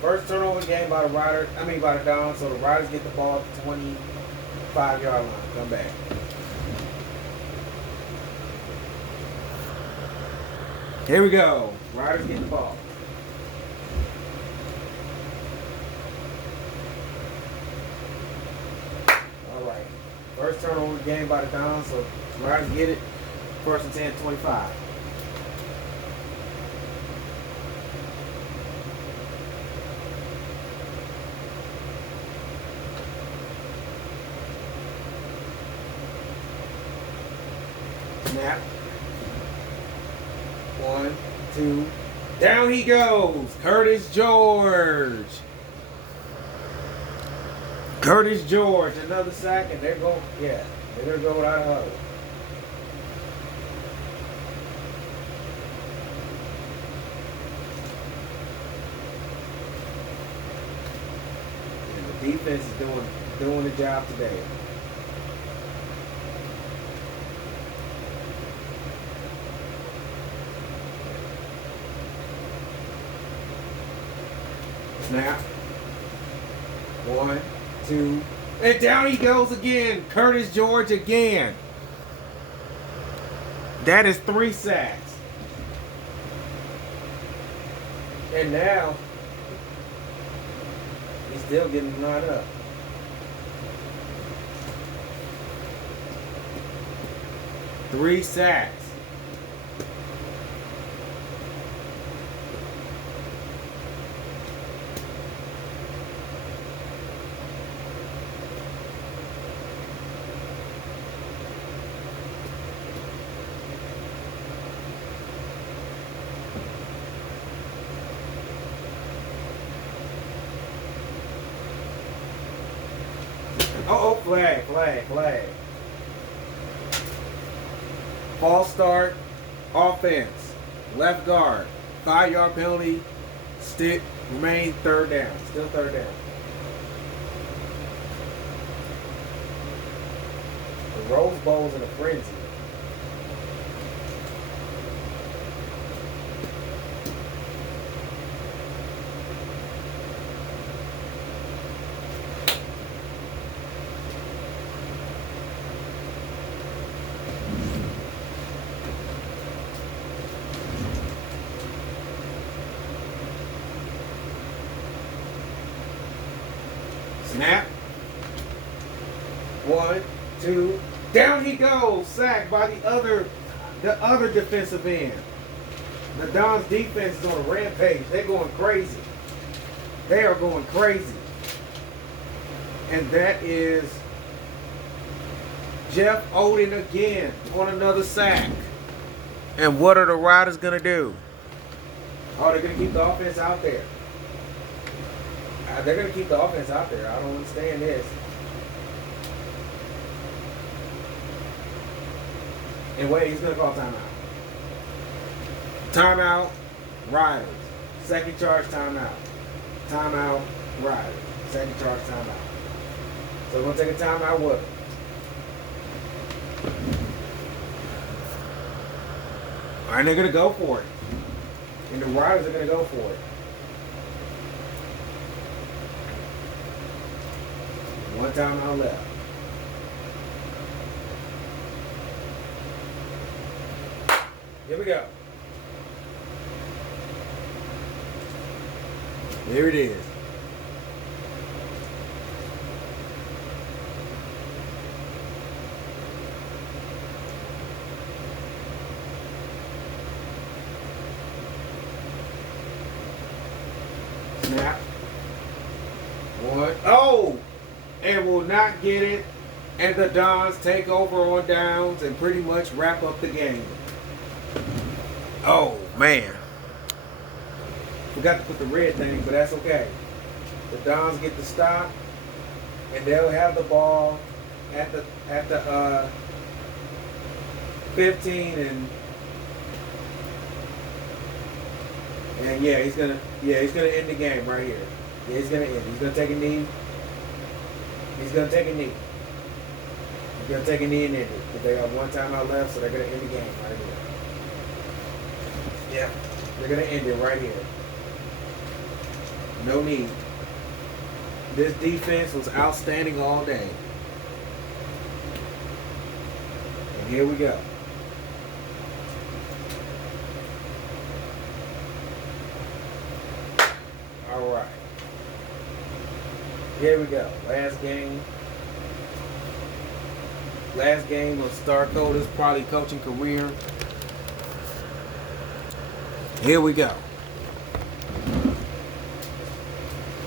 First turnover game by the Riders. By the Dons. So the Riders get the ball at the 25-yard line. Come back. Here we go. Riders get the ball. First turnover game by the Dons, so Riders get it. First and 10, 25. Snap. 1, 2. Down he goes. Curtis George. Curtis George, another sack, and they're going to go without a huddle. Defense is doing the job today. Snap. 1, 2, and down he goes again. Curtis George again. That is 3 sacks. And now he's still getting lined up. Three sacks. Oh, flag. False start, offense, left guard, 5-yard penalty, remain third down, still third down. The Rose Bowl's in a frenzy. Snap. 1, 2. Down he goes. Sacked by the other defensive end. The Dons defense is on a rampage. They're going crazy. They are going crazy. And that is Jeff Oden again on another sack. And what are the Riders going to do? Oh, they're going to keep the offense out there. They're going to keep the offense out there. I don't understand this. And wait, he's going to call timeout. Timeout, Riders. Second charge, timeout. Timeout, Riders. Second charge, timeout. So we're going to take a timeout with it. And they're going to go for it. And the Riders are going to go for it. One timeout left. Here we go. There it is. Snap. 1. Oh! And will not get it. And the Dons take over on downs and pretty much wrap up the game. Oh, man. Forgot to put the red thing, but that's okay. The Dons get the stop, and they'll have the ball at the 15, and yeah, he's gonna end the game right here. Yeah, he's gonna end. He's gonna take a knee. He's gonna take a knee. He's gonna take a knee and end it. But they got one timeout left, so they're gonna end the game right here. Yeah, they're gonna end it right here. No need. This defense was outstanding all day. And here we go. All right. Here we go. Last game of Starcoder's probably coaching career. Here we go.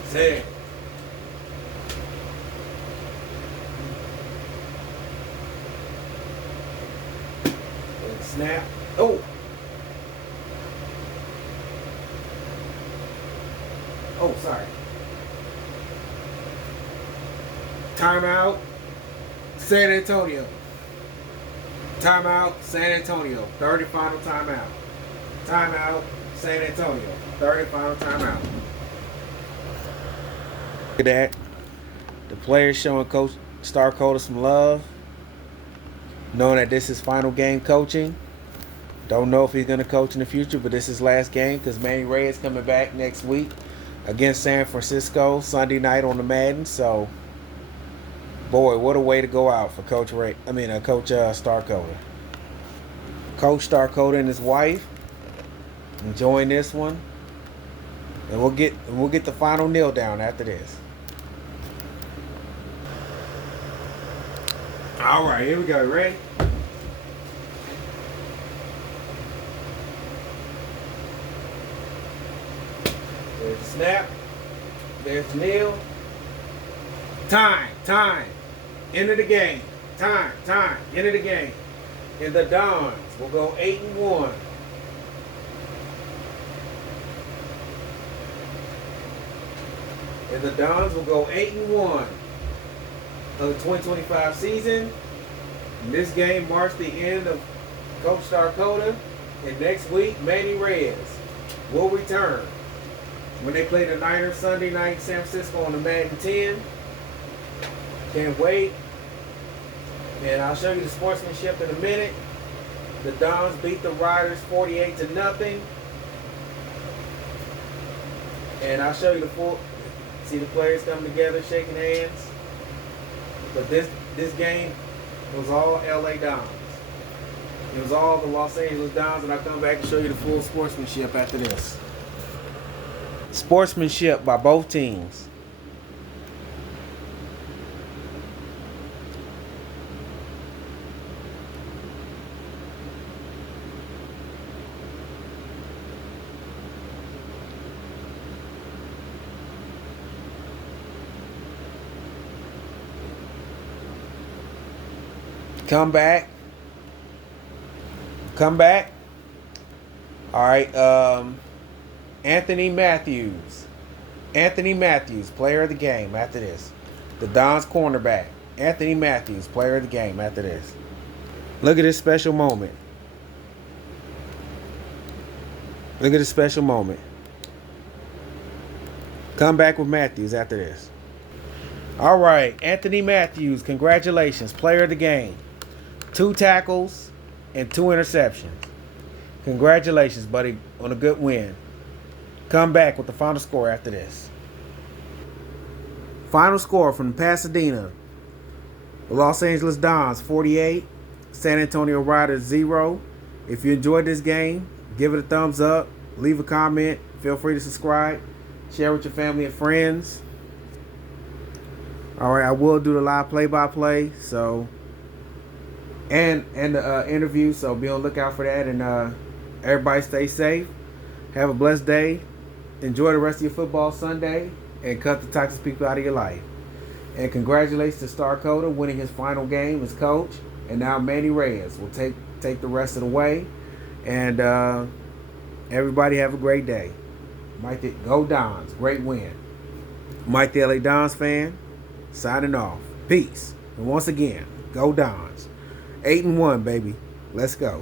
Set. And snap. Oh. Oh, sorry. Timeout, San Antonio. Timeout, San Antonio. Third and final timeout. Timeout, San Antonio. Third and final timeout. Look at that. The players showing Coach Starcoda some love, knowing that this is final game coaching. Don't know if he's going to coach in the future, but this is last game because Manny Reyes coming back next week against San Francisco Sunday night on the Madden. So, boy, what a way to go out for Coach Starcoda. Coach Starcoda and his wife enjoying this one, and we'll get the final kneel down after this. All right, here we go. Ready? There's the snap. There's the kneel. Time. End of the game. Time. End of the game. And the Dons will go 8-1. And the Dons will go 8-1 of the 2025 season. And this game marks the end of Coach Starcoda. And next week, Manny Reyes will return when they play the Niners Sunday night in San Francisco on the Madden 10. Can't wait. And I'll show you the sportsmanship in a minute. The Dons beat the Riders 48-0. And I'll show you the full. See the players come together, shaking hands. But this game was all LA Dons. It was all the Los Angeles Dons, and I'll come back and show you the full sportsmanship after this. Sportsmanship by both teams. Come back. All right. Anthony Matthews, player of the game after this. The Dons cornerback. Anthony Matthews, player of the game after this. Look at this special moment. Come back with Matthews after this. All right, Anthony Matthews, congratulations, player of the game. 2 tackles and 2 interceptions. Congratulations, buddy, on a good win. Come back with the final score after this. Final score from Pasadena. The Los Angeles Dons 48, San Antonio Riders 0. If you enjoyed this game, give it a thumbs up, leave a comment, feel free to subscribe, share with your family and friends. All right, I will do the live play-by-play, so and the interview, so be on the lookout for that. And everybody stay safe. Have a blessed day. Enjoy the rest of your football Sunday, and cut the toxic people out of your life. And congratulations to Starcoda winning his final game as coach. And now Manny Reyes will take the rest of the way. And everybody have a great day. Go Dons. Great win. Mike the LA Dons fan, signing off. Peace. And once again, go Dons. 8-1, baby. Let's go.